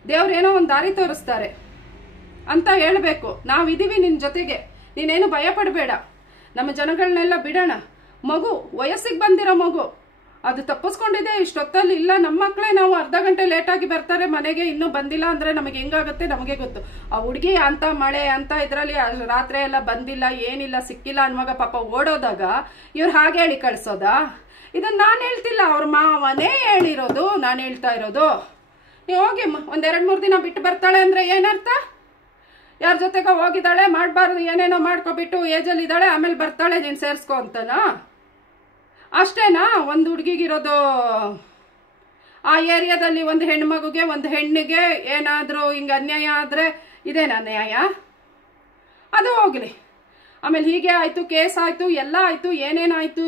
ದೇವ್ರೇನೋ ಒಂದು ದಾರಿ ತೋರಿಸ್ತಾರೆ ಅಂತ ಹೇಳ್ಬೇಕು. ನಾವಿದೀವಿ ನಿನ್ ಜೊತೆಗೆ, ನೀನೇನು ಭಯ ಪಡಬೇಡ, ನಮ್ಮ ಜನಗಳನ್ನೆಲ್ಲ ಬಿಡೋಣ. ಮಗು ವಯಸ್ಸಿಗೆ ಬಂದಿರೋ ಮಗು, ಅದು ತಪ್ಪಿಸ್ಕೊಂಡಿದೆ ಇಷ್ಟೊತ್ತಲ್ಲಿ. ಇಲ್ಲ ನಮ್ಮ ಮಕ್ಕಳೇ, ನಾವು ಅರ್ಧ ಗಂಟೆ ಲೇಟಾಗಿ ಬರ್ತಾರೆ ಮನೆಗೆ, ಇನ್ನೂ ಬಂದಿಲ್ಲ ಅಂದ್ರೆ ನಮಗೆ ಹೆಂಗಾಗುತ್ತೆ ನಮಗೆ ಗೊತ್ತು. ಆ ಹುಡುಗಿ ಅಂತ ಮಳೆ ಅಂತ ಇದ್ರಲ್ಲಿ ರಾತ್ರಿ ಎಲ್ಲ ಬಂದಿಲ್ಲ, ಏನಿಲ್ಲ, ಸಿಕ್ಕಿಲ್ಲ ಅನ್ನುವಾಗ ಪಾಪ ಓಡೋದಾಗ ಇವ್ರು ಹಾಗೆ ಹೇಳಿ ಕಳ್ಸೋದಾ? ಇದನ್ನ ನಾನು ಹೇಳ್ತಿಲ್ಲ, ಅವ್ರ ಮಾವನೇ ಹೇಳಿರೋದು, ನಾನು ಹೇಳ್ತಾ ಇರೋದು. ನೀವು ಹೋಗಿ ಒಂದ್ 2-3 ದಿನ ಬಿಟ್ಟು ಬರ್ತಾಳೆ ಅಂದ್ರೆ ಏನರ್ಥ? ಯಾರ ಜೊತೆಗ ಹೋಗಿದ್ದಾಳೆ, ಮಾಡಬಾರ್ದು ಏನೇನೋ ಮಾಡ್ಕೊಬಿಟ್ಟು ಏಜಲ್ಲಿ ಇದ್ದಾಳೆ, ಆಮೇಲೆ ಬರ್ತಾಳೆ ನೀನು ಸೇರಿಸ್ಕೊ ಅಂತನಾ? ಅಷ್ಟೇನಾ ಒಂದು ಹುಡುಗಿಗಿರೋದು? ಆ ಏರಿಯಾದಲ್ಲಿ ಒಂದು ಹೆಣ್ಮಗುಗೆ ಒಂದು ಹೆಣ್ಣಿಗೆ ಏನಾದರೂ ಹಿಂಗೆ ಅನ್ಯಾಯ ಆದರೆ ಇದೇನಾ ನ್ಯಾಯ? ಅದು ಹೋಗ್ಲಿ. ಆಮೇಲೆ ಹೀಗೆ ಆಯ್ತು, ಕೇಸ್ ಆಯ್ತು, ಎಲ್ಲ ಆಯ್ತು, ಏನೇನಾಯ್ತು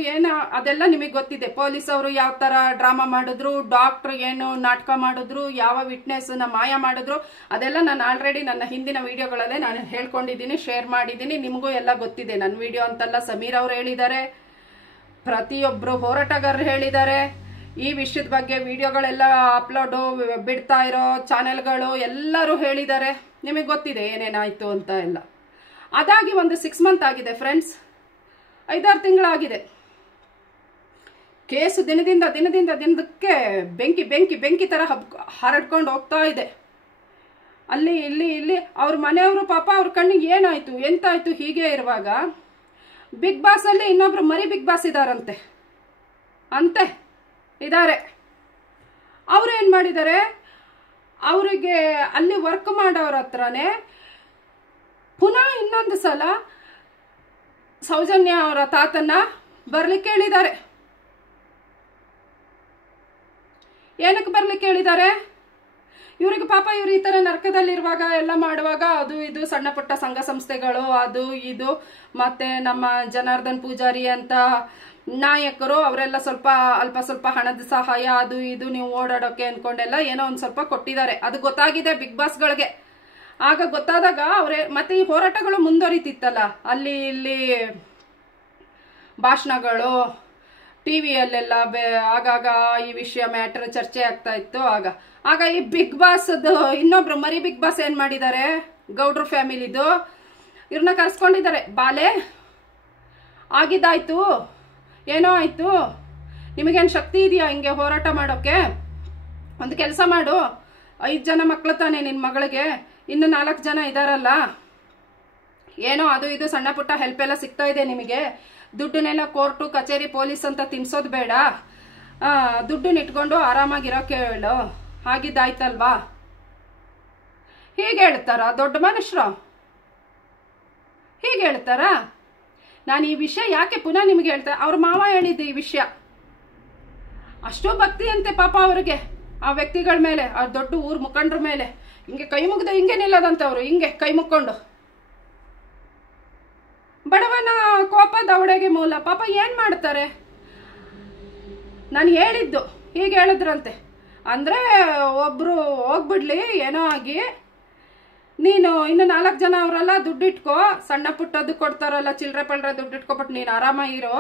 ಅದೆಲ್ಲ ನಿಮಗೆ ಗೊತ್ತಿದೆ. ಪೊಲೀಸ್ ಅವರು ಯಾವ ತರ ಡ್ರಾಮಾ ಮಾಡಿದ್ರು, ಡಾಕ್ಟರ್ ಏನು ನಾಟಕ ಮಾಡಿದ್ರು, ಯಾವ ವಿಟ್ನೆಸ್ನ ಮಾಯ ಮಾಡಿದ್ರು, ಅದೆಲ್ಲ ನಾನು ಆಲ್ರೆಡಿ ನನ್ನ ಹಿಂದಿನ ವಿಡಿಯೋಗಳಲ್ಲೇ ನಾನು ಹೇಳ್ಕೊಂಡಿದ್ದೀನಿ, ಶೇರ್ ಮಾಡಿದ್ದೀನಿ, ನಿಮಗೂ ಎಲ್ಲ ಗೊತ್ತಿದೆ. ನನ್ನ ವಿಡಿಯೋ ಅಂತಲ್ಲ, ಸಮೀರ್ ಅವರು ಹೇಳಿದ್ದಾರೆ, ಪ್ರತಿಯೊಬ್ಬರು ಹೋರಾಟಗಾರರು ಹೇಳಿದ್ದಾರೆ. ಈ ವಿಷಯದ ಬಗ್ಗೆ ವಿಡಿಯೋಗಳೆಲ್ಲ ಅಪ್ಲೋಡು ಬಿಡ್ತಾ ಇರೋ ಚಾನೆಲ್ಗಳು ಎಲ್ಲರೂ ಹೇಳಿದ್ದಾರೆ. ನಿಮಗೆ ಗೊತ್ತಿದೆ ಏನೇನಾಯ್ತು ಅಂತ ಎಲ್ಲ. ಅದಾಗಿ ಒಂದು 6 ಮಂತ್ ಆಗಿದೆ ಫ್ರೆಂಡ್ಸ್, 5-6 ತಿಂಗಳಾಗಿದೆ. ಕೇಸು ದಿನಕ್ಕೆ ಬೆಂಕಿ ತರ ಹರಡ್ಕೊಂಡು ಹೋಗ್ತಾ ಇದೆ. ಅಲ್ಲಿ ಇಲ್ಲಿ ಅವ್ರ ಮನೆಯವರು ಪಾಪ ಅವ್ರ ಕಣ್ಣಿಗೆ ಏನಾಯ್ತು ಎಂತಾಯ್ತು ಹೀಗೆ ಇರುವಾಗ ಬಿಗ್ ಬಾಸ್ ಅಲ್ಲಿ ಇನ್ನೊಬ್ರು ಮರಿ ಬಿಗ್ ಬಾಸ್ ಇದಾರಂತೆ ಇದಾರೆ. ಅವ್ರು ಏನ್ ಮಾಡಿದ್ದಾರೆ, ಅವರಿಗೆ ಅಲ್ಲಿ ವರ್ಕ್ ಮಾಡೋರ ಹತ್ರನೇ ಪುನಃ ಇನ್ನೊಂದು ಸಲ ಸೌಜನ್ಯ ಅವರ ತಾತನ್ನ ಬರ್ಲಿಕ್ಕೆ ಹೇಳಿದ್ದಾರೆ. ಏನಕ್ಕೆ ಬರ್ಲಿಕ್ಕೆ ಹೇಳಿದ್ದಾರೆ? ಇವ್ರಿಗೆ ಪಾಪ ಇವ್ರು ಈ ಥರ ನರಕದಲ್ಲಿರುವಾಗ ಎಲ್ಲ ಮಾಡುವಾಗ ಅದು ಇದು ಸಣ್ಣ ಪುಟ್ಟ ಸಂಘ ಸಂಸ್ಥೆಗಳು ಅದು ಇದು ಮತ್ತೆ ನಮ್ಮ ಜನಾರ್ದನ್ ಪೂಜಾರಿ ಅಂತ ನಾಯಕರು ಅವರೆಲ್ಲ ಸ್ವಲ್ಪ ಹಣದ ಸಹಾಯ ಅದು ಇದು ನೀವು ಓಡಾಡೋಕೆ ಅನ್ಕೊಂಡೆಲ್ಲ ಏನೋ ಒಂದು ಸ್ವಲ್ಪ ಕೊಟ್ಟಿದ್ದಾರೆ. ಅದು ಗೊತ್ತಾಗಿದೆ ಬಿಗ್ ಬಾಸ್ಗಳಿಗೆ. ಆಗ ಗೊತ್ತಾದಾಗ ಅವರೇ ಮತ್ತೆ ಈ ಹೋರಾಟಗಳು ಮುಂದುವರಿತಿತ್ತಲ್ಲ, ಅಲ್ಲಿ ಇಲ್ಲಿ ಭಾಷಣಗಳು ಟಿವಿಯಲ್ಲೆಲ್ಲ ಆಗಾಗ ಈ ವಿಷಯ ಮ್ಯಾಟರ್ ಚರ್ಚೆ ಆಗ್ತಾ ಇತ್ತು. ಆಗ ಈ ಬಿಗ್ ಬಾಸ್ ಇನ್ನೊಬ್ರು ಮರಿ ಬಿಗ್ ಬಾಸ್ ಏನ್ ಮಾಡಿದ್ದಾರೆ, ಗೌಡ್ರ ಫ್ಯಾಮಿಲಿದು ಇವ್ರನ್ನ ಕರ್ಸ್ಕೊಂಡಿದ್ದಾರೆ. ಬಾಲೆ ಆಗಿದ್ದಾಯ್ತು, ಏನೋ ಆಯ್ತು, ನಿಮಗೇನು ಶಕ್ತಿ ಇದೆಯಾ ಹಿಂಗೆ ಹೋರಾಟ ಮಾಡೋಕೆ? ಒಂದು ಕೆಲಸ ಮಾಡು, 5 ಜನ ಮಕ್ಳು ತಾನೆ ನಿನ್ನ ಮಗಳಿಗೆ, ಇನ್ನು 4 ಜನ ಇದಾರಲ್ಲ, ಏನೋ ಅದು ಇದು ಸಣ್ಣ ಪುಟ್ಟ ಹೆಲ್ಪ್ ಎಲ್ಲ ಸಿಗ್ತಾ ಇದೆ ನಿಮಗೆ. ದುಡ್ಡನ್ನೆಲ್ಲ ಕೋರ್ಟು ಕಚೇರಿ ಪೊಲೀಸ್ ಅಂತ ತಿನ್ಸೋದು ಬೇಡ, ದುಡ್ಡನ್ನ ಇಟ್ಕೊಂಡು ಆರಾಮಾಗಿರೋಕೆ ಹೇಳು, ಹಾಗಿದ್ದಾಯ್ತಲ್ವಾ? ಹೀಗೆ ಹೇಳ್ತಾರ ದೊಡ್ಡ ಮನುಷ್ಯರು? ಹೀಗೆ ಹೇಳ್ತಾರ? ನಾನು ಈ ವಿಷಯ ಯಾಕೆ ಪುನಃ ನಿಮ್ಗೆ ಹೇಳ್ತಾರೆ, ಅವ್ರ ಮಾವ ಹೇಳಿದ್ದು ಈ ವಿಷಯ. ಅಷ್ಟೋ ಭಕ್ತಿ ಅಂತೆ ಪಾಪ ಅವ್ರಿಗೆ ಆ ವ್ಯಕ್ತಿಗಳ ಮೇಲೆ, ಅವ್ರ ದೊಡ್ಡ ಊರ್ ಮುಖಂಡ್ರ ಮೇಲೆ. ಹಿಂಗೆ ಕೈ ಮುಗ್ದು ಹಿಂಗೆ ನಿಲ್ಲದಂತವ್ರು, ಹಿಂಗೆ ಕೈ ಮುಕ್ಕೊಂಡು. ಬಡವನ ಕೋಪ ದವಡೆಗೆ ಮೂಲ. ಪಾಪ ಏನ್ ಮಾಡ್ತಾರೆ? ನಾನು ಹೇಳಿದ್ದು ಹೀಗೆ ಹೇಳಿದ್ರಂತೆ. ಅಂದ್ರೆ ಒಬ್ರು ಹೋಗ್ಬಿಡ್ಲಿ ಏನೋ ಆಗಿ, ನೀನು ಇನ್ನು 4 ಜನ ಅವರೆಲ್ಲ ದುಡ್ಡಿಟ್ಕೋ, ಸಣ್ಣ ಪುಟ್ಟದ್ದು ಕೊಡ್ತಾರಲ್ಲ ಚಿಲ್ರೆ ಪಲ್ರೆ ದುಡ್ಡಿಟ್ಕೊಬಿಟ್ಟು ನೀನು ಆರಾಮಾಗಿರೋ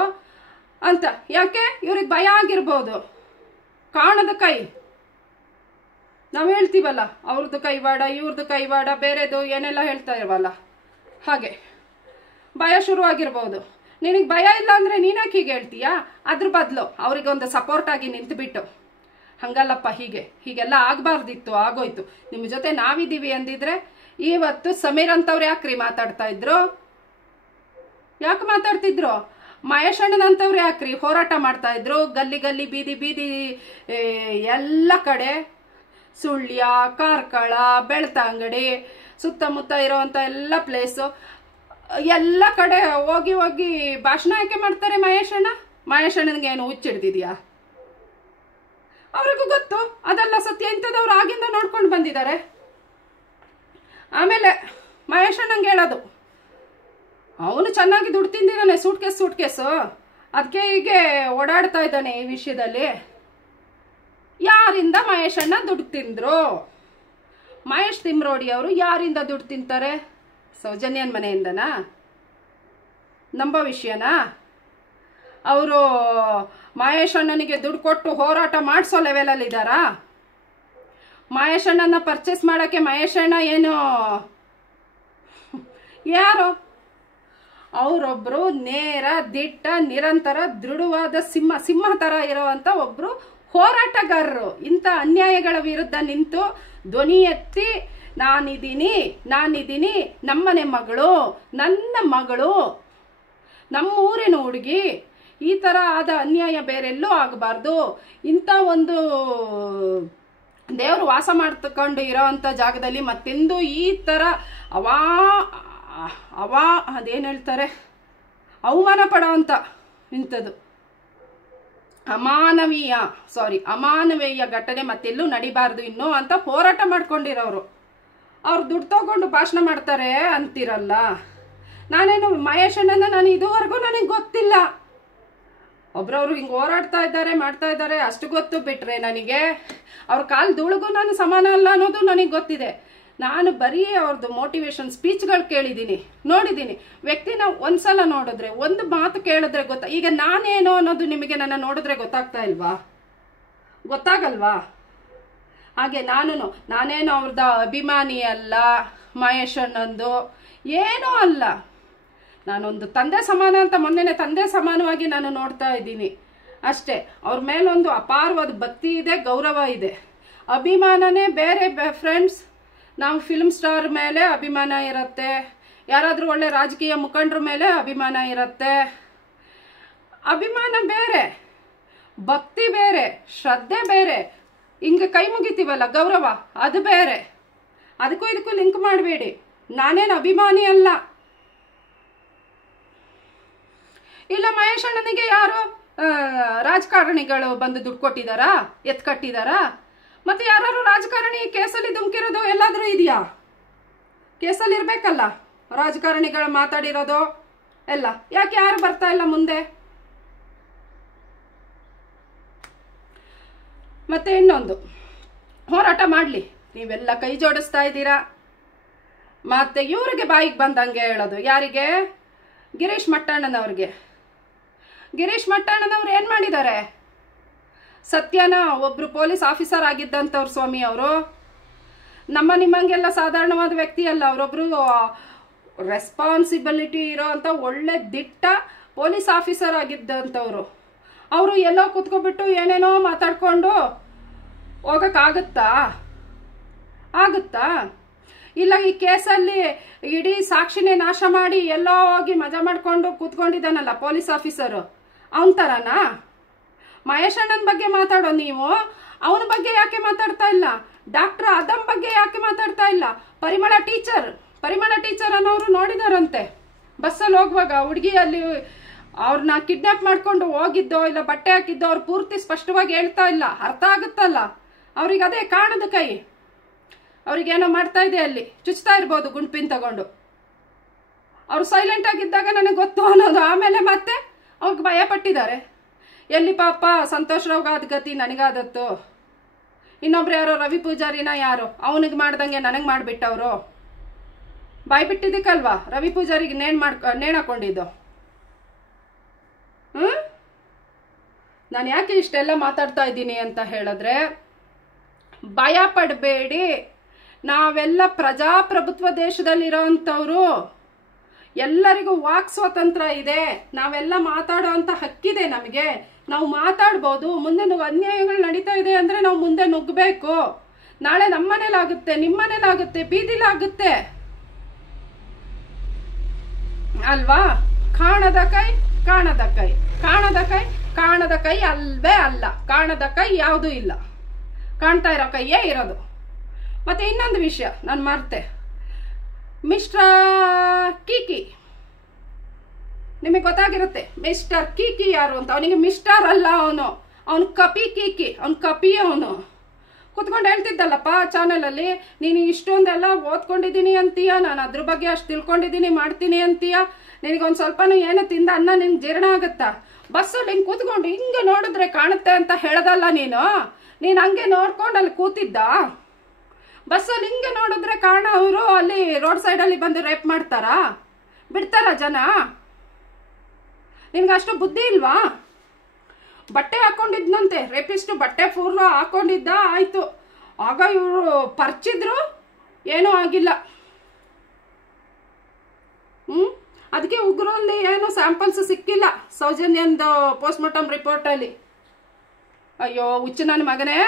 ಅಂತ. ಯಾಕೆ? ಇವ್ರಿಗೆ ಭಯ ಆಗಿರ್ಬೋದು. ಕಾಣದ ಕೈ ನಾವು ಹೇಳ್ತೀವಲ್ಲ, ಅವ್ರದ್ದು ಕೈವಾಡ ಇವ್ರದ್ದು ಕೈವಾಡ ಬೇರೆದು ಏನೆಲ್ಲ ಹೇಳ್ತಾ ಇರ್ವಲ್ಲ, ಹಾಗೆ ಭಯ ಶುರುವಾಗಿರ್ಬೋದು. ನಿನಗೆ ಭಯ ಇಲ್ಲ ಅಂದ್ರೆ ನೀನಾಕೆ ಹೀಗೆ ಹೇಳ್ತೀಯಾ? ಅದ್ರ ಬದಲು ಅವ್ರಿಗೆ ಒಂದು ಸಪೋರ್ಟ್ ಆಗಿ ನಿಂತುಬಿಟ್ಟು, ಹಂಗಲ್ಲಪ್ಪ ಹೀಗೆಲ್ಲ ಆಗಬಾರ್ದಿತ್ತು, ಆಗೋಯ್ತು, ನಿಮ್ಮ ಜೊತೆ ನಾವಿದ್ದೀವಿ ಅಂದಿದ್ರೆ ಇವತ್ತು ಸಮೀರ್ ಅಂತವ್ರು ಯಾಕ್ರಿ ಮಾತಾಡ್ತಾ ಇದ್ರು? ಯಾಕೆ ಮಾತಾಡ್ತಿದ್ರು? ಮಹೇಶ್ ಅಣ್ಣನಂತವ್ರು ಯಾಕ್ರಿ ಹೋರಾಟ ಮಾಡ್ತಾ ಇದ್ರು? ಗಲ್ಲಿ ಗಲ್ಲಿ ಬೀದಿ ಬೀದಿ ಎಲ್ಲ ಕಡೆ, ಸುಳ್ಯ, ಕಾರ್ಕಳ, ಬೆಳ್ತಂಗಡಿ ಸುತ್ತಮುತ್ತ ಇರೋವಂಥ ಎಲ್ಲ ಪ್ಲೇಸು ಎಲ್ಲ ಕಡೆ ಹೋಗಿ ಭಾಷಣ ಯಾಕೆ ಮಾಡ್ತಾರೆ ಮಹೇಶ್ ಅಣ್ಣನಿಗೆ ಏನು ಹುಚ್ಚಿಡ್ದಿದ್ಯಾ? ಅವ್ರಿಗೂ ಗೊತ್ತು ಅದೆಲ್ಲ ಸತ್ಯ. ಇಂಥದವ್ರು ಆಗಿಂದ ನೋಡ್ಕೊಂಡು ಬಂದಿದ್ದಾರೆ. ಆಮೇಲೆ ಮಹೇಶ್ ಅಣ್ಣಂಗೆ ಹೇಳೋದು, ಅವನು ಚೆನ್ನಾಗಿ ದುಡ್ಡು ತಿಂದಿದ್ದಾನೆ, ಸೂಟ್ಕೇಸು, ಅದಕ್ಕೆ ಹೀಗೆ ಓಡಾಡ್ತಾ ಇದ್ದಾನೆ ಈ ವಿಷಯದಲ್ಲಿ. ಯಾರಿಂದ ಮಹೇಶ್ ಅಣ್ಣ ದುಡ್ಡು ತಿಂದ್ರು? ಮಹೇಶ್ ತಿಮ್ರೋಡಿ ಅವರು ಯಾರಿಂದ ದುಡ್ಡು ತಿಂತಾರೆ? ಸೌಜನ್ಯನ ಮನೆಯಿಂದನಾ? ನಂಬೋ ವಿಷಯನಾ? ಅವರು ಮಹೇಶ್ ಅಣ್ಣನಿಗೆ ದುಡ್ಡು ಕೊಟ್ಟು ಹೋರಾಟ ಮಾಡಿಸೋ ಲೆವೆಲಲ್ಲಿ ಇದ್ದಾರಾ? ಮಹೇಶ್ ಅಣ್ಣನ ಪರ್ಚೇಸ್ ಮಾಡೋಕ್ಕೆ ಮಹೇಶ್ ಅಣ್ಣ ಏನು ಯಾರು? ಅವರೊಬ್ಬರು ನೇರ ದಿಟ್ಟ ನಿರಂತರ ದೃಢವಾದ ಸಿಂಹ ಥರ ಇರೋವಂಥ ಒಬ್ಬರು ಹೋರಾಟಗಾರರು. ಇಂಥ ಅನ್ಯಾಯಗಳ ವಿರುದ್ಧ ನಿಂತು ಧ್ವನಿ ಎತ್ತಿ ನಾನಿದ್ದೀನಿ, ನಮ್ಮನೆ ಮಗಳು, ನನ್ನ ಮಗಳು, ನಮ್ಮೂರಿನ ಹುಡುಗಿ, ಈ ಥರ ಆದ ಅನ್ಯಾಯ ಬೇರೆಲ್ಲೂ ಆಗಬಾರ್ದು. ಇಂಥ ಒಂದು ದೇವರು ವಾಸ ಮಾಡ್ತಕೊಂಡು ಇರೋವಂಥ ಜಾಗದಲ್ಲಿ ಮತ್ತೆಂದು ಈ ಥರ ಅದೇನು ಹೇಳ್ತಾರೆ, ಅವಮಾನ ಪಡೋವಂಥ ಇಂಥದ್ದು ಅಮಾನವೀಯ ಘಟನೆ ಮತ್ತೆಲ್ಲೂ ನಡಿಬಾರ್ದು ಇನ್ನು ಅಂತ ಹೋರಾಟ ಮಾಡ್ಕೊಂಡಿರೋರು. ಅವ್ರು ದುಡ್ಡು ತಗೊಂಡು ಭಾಷಣ ಮಾಡ್ತಾರೆ ಅಂತಿರಲ್ಲ. ನಾನೇನು ಮಹೇಶ್ ಅಣ್ಣನ ನಾನು ಇದುವರೆಗೂ ನನಗೆ ಗೊತ್ತಿಲ್ಲ. ಒಬ್ರವ್ರು ಹಿಂಗೆ ಹೋರಾಡ್ತಾ ಇದ್ದಾರೆ ಮಾಡ್ತಾ ಇದ್ದಾರೆ ಅಷ್ಟು ಗೊತ್ತು. ಬಿಟ್ರೆ ನನಗೆ ಅವ್ರ ಕಾಲು ಧೂಳಿಗೂ ನಾನು ಸಮಾನ ಅಲ್ಲ ಅನ್ನೋದು ನನಗೆ ಗೊತ್ತಿದೆ. ನಾನು ಬರೀ ಅವ್ರದ್ದು ಮೋಟಿವೇಶನ್ ಸ್ಪೀಚ್ಗಳು ಕೇಳಿದ್ದೀನಿ, ನೋಡಿದ್ದೀನಿ. ವ್ಯಕ್ತಿನ ಒಂದ್ಸಲ ನೋಡಿದ್ರೆ, ಒಂದು ಮಾತು ಕೇಳಿದ್ರೆ ಈಗ ನಾನೇನೋ ಅನ್ನೋದು ನಿಮಗೆ ನನ್ನ ನೋಡಿದ್ರೆ ಗೊತ್ತಾಗಲ್ವಾ? ಹಾಗೆ ನಾನೇನೋ ಅವ್ರದ್ದು ಅಭಿಮಾನಿ ಅಲ್ಲ, ಮಹೇಶ್ ಅಣ್ಣಂದು ಏನೂ ಅಲ್ಲ. ನಾನೊಂದು ತಂದೆ ಸಮಾನ ಅಂತ ಮೊನ್ನೆನೆ ತಂದೆ ಸಮಾನವಾಗಿ ನಾನು ನೋಡ್ತಾ ಇದ್ದೀನಿ ಅಷ್ಟೇ. ಅವ್ರ ಮೇಲೊಂದು ಅಪಾರವಾದ ಭಕ್ತಿ ಇದೆ, ಗೌರವ ಇದೆ. ಅಭಿಮಾನನೇ ಬೇರೆ ಫ್ರೆಂಡ್ಸ್. ನಾವು ಫಿಲ್ಮ್ ಸ್ಟಾರ್ ಮೇಲೆ ಅಭಿಮಾನ ಇರುತ್ತೆ, ಯಾರಾದರೂ ಒಳ್ಳೆ ರಾಜಕೀಯ ಮುಖಂಡರ ಮೇಲೆ ಅಭಿಮಾನ ಇರುತ್ತೆ. ಅಭಿಮಾನ ಬೇರೆ, ಭಕ್ತಿ ಬೇರೆ, ಶ್ರದ್ಧೆ ಬೇರೆ. ಹಿಂಗೆ ಕೈ ಮುಗಿತೀವಲ್ಲ ಗೌರವ, ಅದು ಬೇರೆ. ಅದಕ್ಕೂ ಇದಕ್ಕೂ ಲಿಂಕ್ ಮಾಡಬೇಡಿ. ನಾನೇನು ಅಭಿಮಾನಿ ಅಲ್ಲ. ಇಲ್ಲ ಮಹೇಶ್ ಅಣ್ಣನಿಗೆ ಯಾರು ರಾಜಕಾರಣಿಗಳು ಬಂದು ದುಡ್ಡು ಕೊಟ್ಟಿದ್ದಾರಾ, ಕಟ್ಟಿದಾರಾ? ಮತ್ತೆ ಯಾರು ರಾಜಕಾರಣಿ ಕೇಸಲ್ಲಿ ಧುಮುಕಿರೋದು ಎಲ್ಲಾದ್ರೂ ಇದೆಯಾ? ಕೇಸಲ್ಲಿ ಇರ್ಬೇಕಲ್ಲ ರಾಜಕಾರಣಿಗಳು ಮಾತಾಡಿರೋದು ಎಲ್ಲ. ಯಾಕೆ ಯಾರು ಬರ್ತಾ ಇಲ್ಲ ಮುಂದೆ? ಮತ್ತೆ ಇನ್ನೊಂದು, ಹೋರಾಟ ಮಾಡಲಿ, ನೀವೆಲ್ಲ ಕೈ ಜೋಡಿಸ್ತಾ ಇದ್ದೀರಾ. ಮತ್ತೆ ಇವ್ರಿಗೆ ಬಾಯಿಗೆ ಬಂದಂಗೆ ಹೇಳೋದು ಯಾರಿಗೆ? ಗಿರೀಶ್ ಮಟ್ಟಣ್ಣನವ್ರಿಗೆ. ಗಿರೀಶ್ ಮಟ್ಟಣ್ಣನವ್ರು ಏನು ಮಾಡಿದ್ದಾರೆ? ಸತ್ಯನ ಒಬ್ರು ಪೊಲೀಸ್ ಆಫೀಸರ್ ಆಗಿದ್ದಂಥವ್ರು ಸ್ವಾಮಿ ಅವರು. ನಮ್ಮ ನಿಮ್ಮಂಗೆಲ್ಲ ಸಾಧಾರಣವಾದ ವ್ಯಕ್ತಿ ಅಲ್ಲ, ಅವರೊಬ್ರು ರೆಸ್ಪಾನ್ಸಿಬಿಲಿಟಿ ಇರೋ ಅಂತ ಒಳ್ಳೆ ದಿಟ್ಟ ಪೊಲೀಸ್ ಆಫೀಸರ್ ಆಗಿದ್ದಂಥವ್ರು. ಅವರು ಎಲ್ಲೋ ಕೂತ್ಕೊಬಿಟ್ಟು ಏನೇನೋ ಮಾತಾಡ್ಕೊಂಡು ಹೋಗಕ್ಕಾಗುತ್ತಾ? ಆಗುತ್ತಾ? ಇಲ್ಲ ಈ ಕೇಸಲ್ಲಿ ಇಡೀ ಸಾಕ್ಷಿನೇ ನಾಶ ಮಾಡಿ ಎಲ್ಲೋ ಹೋಗಿ ಮಜಾ ಮಾಡ್ಕೊಂಡು ಕೂತ್ಕೊಂಡಿದ್ದಾನಲ್ಲ ಪೊಲೀಸ್ ಆಫೀಸರು, ಅವನ ಥರನಾ? ಮಹೇಶ್ ಅಣ್ಣನ ಬಗ್ಗೆ ಮಾತಾಡೋ ನೀವು, ಅವನ ಬಗ್ಗೆ ಯಾಕೆ ಮಾತಾಡ್ತಾ ಇಲ್ಲ? ಡಾಕ್ಟರ್ ಅದಮ್ ಬಗ್ಗೆ ಯಾಕೆ ಮಾತಾಡ್ತಾ ಇಲ್ಲ? ಪರಿಮಳ ಟೀಚರ್ ಅನ್ನೋರು ನೋಡಿದಾರಂತೆ ಬಸ್ಸಲ್ಲಿ ಹೋಗುವಾಗ ಹುಡುಗಿಯಲ್ಲಿ ಅವ್ರನ್ನ ಕಿಡ್ನಾಪ್ ಮಾಡ್ಕೊಂಡು ಹೋಗಿದ್ದೋ ಇಲ್ಲ ಬಟ್ಟೆ ಹಾಕಿದ್ದೋ ಅವ್ರು ಪೂರ್ತಿ ಸ್ಪಷ್ಟವಾಗಿ ಹೇಳ್ತಾ ಇಲ್ಲ. ಅರ್ಥ ಆಗುತ್ತಲ್ಲ ಅವ್ರಿಗೆ, ಅದೇ ಕಾಣದ ಕೈ. ಅವ್ರಿಗೇನೋ ಮಾಡ್ತಾ ಇದೆ, ಅಲ್ಲಿ ಚುಚ್ತಾ ಇರ್ಬೋದು ಗುಂಡ್ಪಿನ್ ತಗೊಂಡು. ಅವ್ರು ಸೈಲೆಂಟ್ ಆಗಿದ್ದಾಗ ನನಗೆ ಗೊತ್ತು ಅನ್ನೋದು, ಆಮೇಲೆ ಮತ್ತೆ ಅವ್ರಿಗೆ ಭಯ ಪಟ್ಟಿದ್ದಾರೆ. ಎಲ್ಲಿ ಪಾಪ ಸಂತೋಷ್ ರಾವ್ಗಾದ ಗತಿ ನನಗಾದತ್ತು. ಇನ್ನೊಬ್ರು ಯಾರೋ ರವಿ ಪೂಜಾರಿನ ಯಾರು ಅವನಿಗೆ ಮಾಡ್ದಂಗೆ ನನಗೆ ಮಾಡಿಬಿಟ್ಟವರು. ಬಾಯ್ ಬಿಟ್ಟಿದ್ದಕ್ಕಲ್ವಾ ರವಿ ಪೂಜಾರಿಗೆ ನೇಣು ಹಾಕೊಂಡಿದ್ದು. ನಾನು ಯಾಕೆ ಇಷ್ಟೆಲ್ಲ ಮಾತಾಡ್ತಾ ಇದ್ದೀನಿ ಅಂತ ಹೇಳಿದ್ರೆ, ಭಯ ಪಡಬೇಡಿ. ನಾವೆಲ್ಲ ಪ್ರಜಾಪ್ರಭುತ್ವ ದೇಶದಲ್ಲಿರೋ ಅಂಥವ್ರು, ಎಲ್ಲರಿಗೂ ವಾಕ್ ಸ್ವಾತಂತ್ರ್ಯ ಇದೆ. ನಾವೆಲ್ಲ ಮಾತಾಡೋ ಅಂಥ ಹಕ್ಕಿದೆ ನಮಗೆ. ನಾವು ಮಾತಾಡ್ಬೋದು. ಮುಂದೆ ಅನ್ಯಾಯಗಳು ನಡೀತಾ ಇದೆ ಅಂದರೆ ನಾವು ಮುಂದೆ ನುಗ್ಗಬೇಕು. ನಾಳೆ ನಮ್ಮ ಮನೇಲಾಗುತ್ತೆ, ನಿಮ್ಮ ಮನೇಲಾಗುತ್ತೆ, ಬೀದಿಲಾಗುತ್ತೆ ಅಲ್ವಾ? ಕಾಣದ ಕೈ ಅಲ್ವೇ ಅಲ್ಲ. ಕಾಣದ ಕೈ ಯಾವುದೂ ಇಲ್ಲ, ಕಾಣ್ತಾ ಇರೋ ಕೈಯೇ ಇರೋದು. ಮತ್ತೆ ಇನ್ನೊಂದು ವಿಷಯ ನಾನು ಮರ್ತೆ, ಮಿಸ್ಟರ್ ಕೀಕಿ, ನಿಮಗೆ ಗೊತ್ತಾಗಿರುತ್ತೆ ಮಿಸ್ಟರ್ ಕೀಕಿ ಯಾರು ಅಂತ. ಅವನಿಗೆ ಮಿಸ್ಟರ್ ಅಲ್ಲ, ಅವನು ಕಪಿ ಕೀಕಿ, ಅವನು ಕಪಿ. ಅವನು ಕುತ್ಕೊಂಡು ಹೇಳ್ತಿದ್ದಲ್ಲಪ್ಪ ಚಾನಲಲ್ಲಿ, ನೀನು ಇಷ್ಟೊಂದೆಲ್ಲ ಓದ್ಕೊಂಡಿದ್ದೀನಿ ಅಂತೀಯ, ನಾನು ಅದ್ರ ಬಗ್ಗೆ ಅಷ್ಟು ತಿಳ್ಕೊಂಡಿದ್ದೀನಿ ಮಾಡ್ತೀನಿ ಅಂತೀಯ, ನಿನಗೊಂದು ಸ್ವಲ್ಪನೂ ಏನು ತಿಂದ ಅನ್ನ ನಿನ್ಗೆ ಜೀರ್ಣ ಆಗುತ್ತಾ? ಬಸ್ಸಲ್ಲಿ ಹಿಂಗೆ ಕೂತ್ಕೊಂಡು ಹಿಂಗೆ ನೋಡಿದ್ರೆ ಕಾಣುತ್ತೆ ಅಂತ ಹೇಳ್ದಲ್ಲ ನೀನು ಹಂಗೆ ನೋಡ್ಕೊಂಡು ಅಲ್ಲಿ ಕೂತಿದ್ದ. ಬಸ್ಸಲ್ಲಿ ಹಿಂಗೆ ನೋಡಿದ್ರೆ ಅವರು ಅಲ್ಲಿ ರೋಡ್ ಸೈಡಲ್ಲಿ ಬಂದು ರೇಪ್ ಮಾಡ್ತಾರಾ? ಬಿಡ್ತಾರ ಜನ? ನಿನ್ಗೆ ಅಷ್ಟು ಬುದ್ಧಿ ಇಲ್ವಾ? ಬಟ್ಟೆ ಹಾಕೊಂಡಿದ್ನಂತೆ ರೇಪಿಸ್ಟು, ಬಟ್ಟೆ ಪೂರ್ಣ ಹಾಕೊಂಡಿದ್ದ, ಆಯ್ತು. ಆಗ ಇವರು ಪರ್ಚಿದ್ರು, ಏನೂ ಆಗಿಲ್ಲ. ಅದಕ್ಕೆ ಉಗ್ರಲ್ಲಿ ಏನು ಸ್ಯಾಂಪಲ್ಸ್ ಸಿಕ್ಕಿಲ್ಲ ಸೌಜನ್ಯಂದು ಪೋಸ್ಟ್ ಮಾರ್ಟಮ್ ರಿಪೋರ್ಟಲ್ಲಿ. ಅಯ್ಯೋ ಹುಚ್ಚು ನನ್ನ ಮಗನೇ,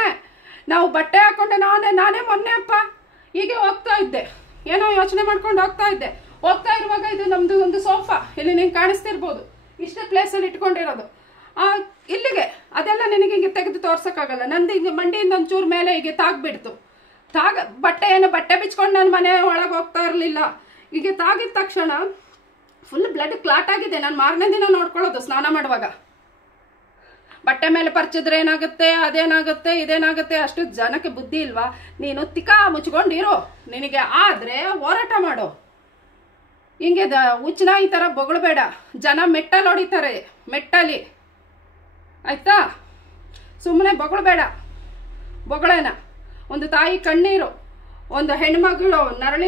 ನಾವು ಬಟ್ಟೆ ಹಾಕೊಂಡೆ ನಾನೇ ಮೊನ್ನೆ ಅಪ್ಪ ಹೀಗೆ ಹೋಗ್ತಾ ಇದ್ದೆ, ಏನೋ ಯೋಚನೆ ಮಾಡ್ಕೊಂಡು ಹೋಗ್ತಾ ಇರುವಾಗ ಇದು ನಮ್ದು ಒಂದು ಸೋಫಾ ಇಲ್ಲಿ ನಿಂಗೆ ಕಾಣಿಸ್ತಿರ್ಬೋದು, ಇಷ್ಟೇ ಪ್ಲೇಸಲ್ಲಿ ಇಟ್ಕೊಂಡಿರೋದು. ಇಲ್ಲಿಗೆ ಅದೆಲ್ಲ ನಿನಗೆ ಹಿಂಗೆ ತೆಗೆದು ತೋರ್ಸೋಕ್ಕಾಗಲ್ಲ. ನಂದು ಹಿಂಗೆ ಮಂಡಿಯಿಂದ ಒಂಚೂರು ಮೇಲೆ ಹೀಗೆ ತಾಗ್ಬಿಡ್ತು. ಬಟ್ಟೆ ಬಿಚ್ಕೊಂಡು ನನ್ನ ಮನೆ ಒಳಗೆ ಹೋಗ್ತಾ ಇರಲಿಲ್ಲ. ಹೀಗೆ ತಾಗಿದ ತಕ್ಷಣ ಫುಲ್ ಬ್ಲಡ್ ಕ್ಲಾಟ್ ಆಗಿದೆ. ನಾನು ಮಾರನೇ ದಿನ ನೋಡ್ಕೊಳ್ಳೋದು ಸ್ನಾನ ಮಾಡುವಾಗ. ಬಟ್ಟೆ ಮೇಲೆ ಪರ್ಚಿದ್ರೆ ಏನಾಗುತ್ತೆ, ಅದೇನಾಗುತ್ತೆ, ಇದೇನಾಗುತ್ತೆ, ಅಷ್ಟು ಜನಕ್ಕೆ ಬುದ್ಧಿ ಇಲ್ವಾ? ನೀನು ಮುಚ್ಕೊಂಡಿರು, ನಿನಗೆ ಆದ್ರೆ ಹೋರಾಟ ಮಾಡು. ಹಿಂಗೆ ಹುಚ್ಚನ ಈ ಥರ ಬೊಗಳಬೇಡ. ಜನ ಮೆಟ್ಟಲ್ಲಿ ಹೊಡಿತಾರೆ, ಮೆಟ್ಟಲಿ, ಆಯ್ತಾ? ಸುಮ್ಮನೆ ಬೊಗಳೇನ. ಒಂದು ತಾಯಿ ಕಣ್ಣೀರು, ಒಂದು ಹೆಣ್ಮಗಳು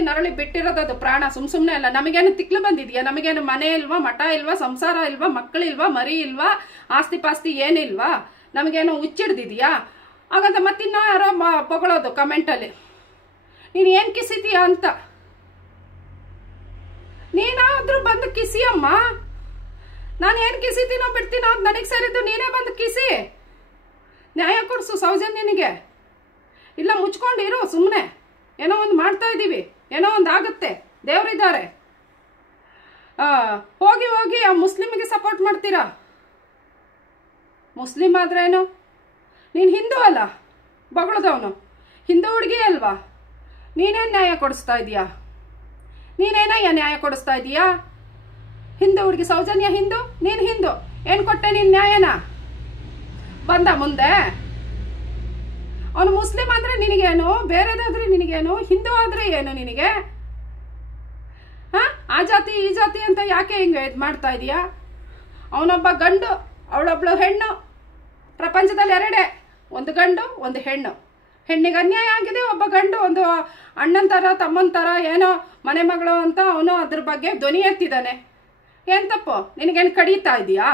ನರಳಿ ಬಿಟ್ಟಿರೋದು ಪ್ರಾಣ ಸುಮ್ಮನೆ ಅಲ್ಲ. ನಮಗೇನು ತಿಕ್ಲು ಬಂದಿದ್ಯಾ? ನಮಗೇನು ಮನೆ ಇಲ್ವಾ, ಮಠ ಇಲ್ವಾ, ಸಂಸಾರ ಇಲ್ವಾ, ಮಕ್ಕಳಿಲ್ವಾ, ಮರಿ ಇಲ್ವಾ, ಆಸ್ತಿ ಪಾಸ್ತಿ ಏನಿಲ್ವಾ? ನಮಗೇನು ಹುಚ್ಚಿಡ್ದಿದ್ಯಾ? ಹಾಗಂತ ಮತ್ತಿನ್ನೂ ಯಾರೋ ಬೊಗಳೋದು ಕಮೆಂಟಲ್ಲಿ, ನೀನು ಏನು ಕಿಸಿದೀಯಾ ಅಂತ. ನೀನಾದ್ರೂ ಬಂದು ಕಿಸಿಯಮ್ಮ. ನಾನು ಏನು ಕಿಸಿತೀನೋ ಬಿಡ್ತೀನೋ ಅಂತ ನನಗೆ ಸೇರಿದ್ದು, ನೀನೇ ಬಂದು ಕಿಸಿ, ನ್ಯಾಯ ಕೊಡಿಸು ಸೌಜನ್ಯನಿಗೆ. ಇಲ್ಲ ಮುಚ್ಕೊಂಡಿರು ಸುಮ್ಮನೆ. ಏನೋ ಒಂದು ಮಾಡ್ತಾ ಇದ್ದೀವಿ, ಏನೋ ಒಂದು ಆಗುತ್ತೆ, ದೇವರಿದ್ದಾರೆ. ಹೋಗಿ ಆ ಮುಸ್ಲಿಮಿಗೆ ಸಪೋರ್ಟ್ ಮಾಡ್ತೀರಾ? ಮುಸ್ಲಿಂ ಆದ್ರೇನು? ನೀನು ಹಿಂದೂ ಅಲ್ಲ ಬಗಳದವನು, ಹಿಂದೂ ಹುಡುಗಿ ಅಲ್ವಾ? ನೀನೇನು ನ್ಯಾಯ ಕೊಡಿಸ್ತಾ ಇದೀಯಾ? ಹಿಂದೂ ಹುಡುಗಿ ಸೌಜನ್ಯ ಹಿಂದೂ, ನೀನು ಹಿಂದೂ, ಏನು ಕೊಟ್ಟೆ ನೀನು ನ್ಯಾಯನ? ಬಂದ ಮುಂದೆ ಅವನು ಮುಸ್ಲಿಂ ಆದ್ರೆ ನಿನಗೇನು, ಬೇರೆದಾದ್ರೆ ನಿನಗೇನು, ಹಿಂದೂ ಆದ್ರೆ ಏನು ನಿನಗೆ? ಆ ಜಾತಿ ಈ ಜಾತಿ ಅಂತ ಯಾಕೆ ಹಿಂಗೆ ಇದು ಮಾಡ್ತಾ ಇದೀಯಾ? ಅವನೊಬ್ಬ ಗಂಡು, ಅವಳೊಬ್ಳು ಹೆಣ್ಣು. ಪ್ರಪಂಚದಲ್ಲಿ ಎರಡೇ, ಒಂದು ಗಂಡು ಒಂದು ಹೆಣ್ಣು. ಹೆಣ್ಣಿಗೆ ಅನ್ಯಾಯ ಆಗಿದೆ, ಒಬ್ಬ ಗಂಡು ಒಂದು ಅಣ್ಣನ ಥರ ತಮ್ಮನ ಥರ ಏನೋ ಮನೆ ಮಗಳು ಅಂತ ಅವನು ಅದ್ರ ಬಗ್ಗೆ ಧ್ವನಿ ಎತ್ತಿದ್ದಾನೆ. ಏನು ತಪ್ಪು? ನಿನಗೇನು ಕಡಿತಾ ಇದೆಯಾ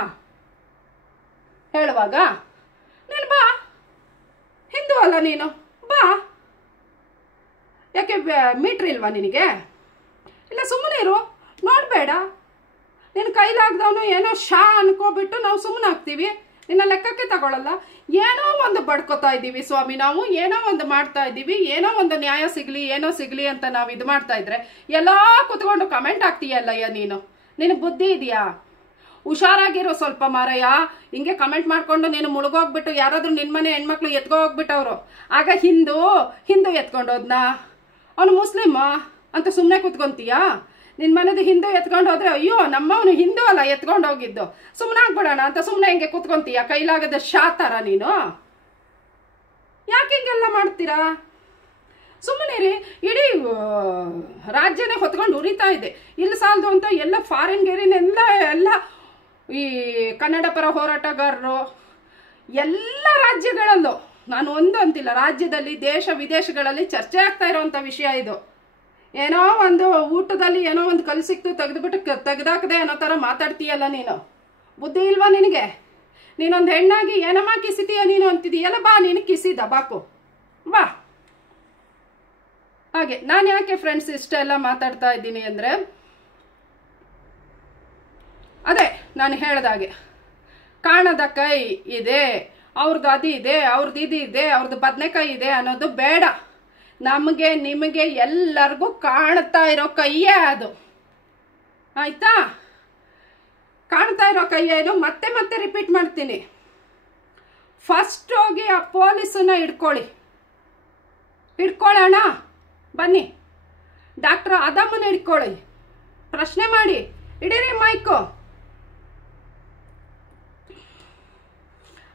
ಹೇಳುವಾಗ? ನೀನು ಬಾ, ಹಿಂದೂ ಅಲ್ಲ ನೀನು, ಬಾ. ಯಾಕೆ ಮೀಟ್ರ್ ಇಲ್ವಾ ನಿನಗೆ? ಇಲ್ಲ ಸುಮ್ಮನೆ ಇರು, ನೋಡಬೇಡ. ನಿನ್ನ ಕೈಲಾಗ್ದವನು ಏನೋ ಶಾ ಅನ್ಕೋಬಿಟ್ಟು ನಾವು ಸುಮ್ಮನೆ ಆಗ್ತೀವಿ, ನಿನ್ನ ಲೆಕ್ಕಕ್ಕೆ ತಗೊಳ್ಳಲ್ಲ. ಏನೋ ಒಂದು ಬಡ್ಕೋತಾ ಇದ್ದೀವಿ ಸ್ವಾಮಿ ನಾವು, ಏನೋ ಒಂದು ಮಾಡ್ತಾ ಇದ್ದೀವಿ, ಏನೋ ಒಂದು ನ್ಯಾಯ ಸಿಗಲಿ ಏನೋ ಸಿಗಲಿ ಅಂತ ನಾವು ಇದು ಮಾಡ್ತಾ ಇದ್ರೆ ಎಲ್ಲ ಕುತ್ಕೊಂಡು ಕಮೆಂಟ್ ಆಗ್ತೀಯಲ್ಲಯ್ಯ ನೀನು. ನಿನಗೆ ಬುದ್ಧಿ ಇದೆಯಾ? ಹುಷಾರಾಗಿರೋ ಸ್ವಲ್ಪ ಮಾರಯ್ಯ. ಹಿಂಗೆ ಕಮೆಂಟ್ ಮಾಡ್ಕೊಂಡು ನೀನು ಮುಳುಗೋಗ್ಬಿಟ್ಟು ಯಾರಾದ್ರೂ ನಿನ್ನ ಮನೆ ಹೆಣ್ಮಕ್ಳು ಎತ್ಕೊ ಹೋಗ್ಬಿಟ್ಟವ್ರು, ಆಗ ಹಿಂದೂ ಎತ್ಕೊಂಡೋದ್ನಾ, ಅವನು ಮುಸ್ಲಿಮ ಅಂತ ಸುಮ್ಮನೆ ಕುತ್ಕೊಂತೀಯಾ? ನಿನ್ನ ಮನೆದು ಹಿಂದೂ ಎತ್ಕೊಂಡು ಹೋದ್ರೆ ಅಯ್ಯೋ ನಮ್ಮವನು ಹಿಂದೂ ಅಲ್ಲ ಎತ್ಕೊಂಡು ಹೋಗಿದ್ದು, ಸುಮ್ಮನೆ ಆಗ್ಬಿಡೋಣ ಅಂತ ಸುಮ್ಮನೆ ಹಿಂಗೆ ಕುತ್ಕೊಂತೀಯ ಕೈಲಾಗದ ಶಾತರ ನೀನು? ಯಾಕೆ ಹಿಂಗೆಲ್ಲ ಮಾಡ್ತೀರಾ? ಸುಮ್ಮನೆ ಇಡೀ ರಾಜ್ಯನೇ ಹೊತ್ಕೊಂಡು ಉರಿತಾ ಇದೆ. ಇಲ್ಲಿ ಸಾಲದು ಅಂತ ಎಲ್ಲ ಫಾರಿನ್ ಎಲ್ಲ ಈ ಕನ್ನಡ ಪರ ಹೋರಾಟಗಾರರು ಎಲ್ಲ ರಾಜ್ಯಗಳಲ್ಲೂ, ನಾನು ಒಂದು ಅಂತಿಲ್ಲ, ರಾಜ್ಯದಲ್ಲಿ ದೇಶ ವಿದೇಶಗಳಲ್ಲಿ ಚರ್ಚೆ ಆಗ್ತಾ ಇರೋವಂಥ ವಿಷಯ ಇದು. ಏನೋ ಒಂದು ಊಟದಲ್ಲಿ ಏನೋ ಒಂದು ಕಲ್ ಸಿಕ್ತು ತೆಗೆದುಬಿಟ್ಟು ತೆಗೆದಾಕದೆ ಅನ್ನೋ ಥರ ಮಾತಾಡ್ತೀಯಲ್ಲ ನೀನು. ಬುದ್ಧಿ ಇಲ್ವಾ ನಿನಗೆ? ನೀನೊಂದು ಹೆಣ್ಣಾಗಿ ಏನಮ್ಮ ಕಿಸಿತೀಯ ನೀನು ಅಂತಿದೀಯಲ್ಲ, ಬಾ ನೀನು ಕಿಸಿದ ಬಾಕು ಬಾ. ಹಾಗೆ ನಾನು ಯಾಕೆ ಫ್ರೆಂಡ್ಸ್ ಇಷ್ಟೆಲ್ಲ ಮಾತಾಡ್ತಾ ಇದ್ದೀನಿ ಅಂದರೆ, ಅದೇ ನಾನು ಹೇಳ್ದಾಗೆ ಕಾಣದ ಕೈ ಇದೆ, ಅವ್ರದ್ದು ಅದು ಇದೆ, ಅವ್ರದ್ದು ಇದು ಇದೆ, ಅವ್ರದ್ದು ಬದನೆಕಾಯಿ ಇದೆ ಅನ್ನೋದು ಬೇಡ. ನಮಗೆ ನಿಮಗೆ ಎಲ್ಲರಿಗೂ ಕಾಣ್ತಾ ಇರೋ ಕೈಯೇ ಅದು, ಆಯ್ತಾ? ಕಾಣ್ತಾ ಇರೋ ಕೈಯೇನು ಮತ್ತೆ ಮತ್ತೆ ರಿಪೀಟ್ ಮಾಡ್ತೀನಿ. ಫಸ್ಟ್ ಹೋಗಿ ಆ ಪೊಲೀಸನ್ನ ಹಿಡ್ಕೊಳ್ಳೋಣ ಬನ್ನಿ. ಡಾಕ್ಟರ್ ಅದಮ್ಮನ ಹಿಡ್ಕೊಳ್ಳಿ, ಪ್ರಶ್ನೆ ಮಾಡಿ, ಇಡೀರಿ ಮೈಕು.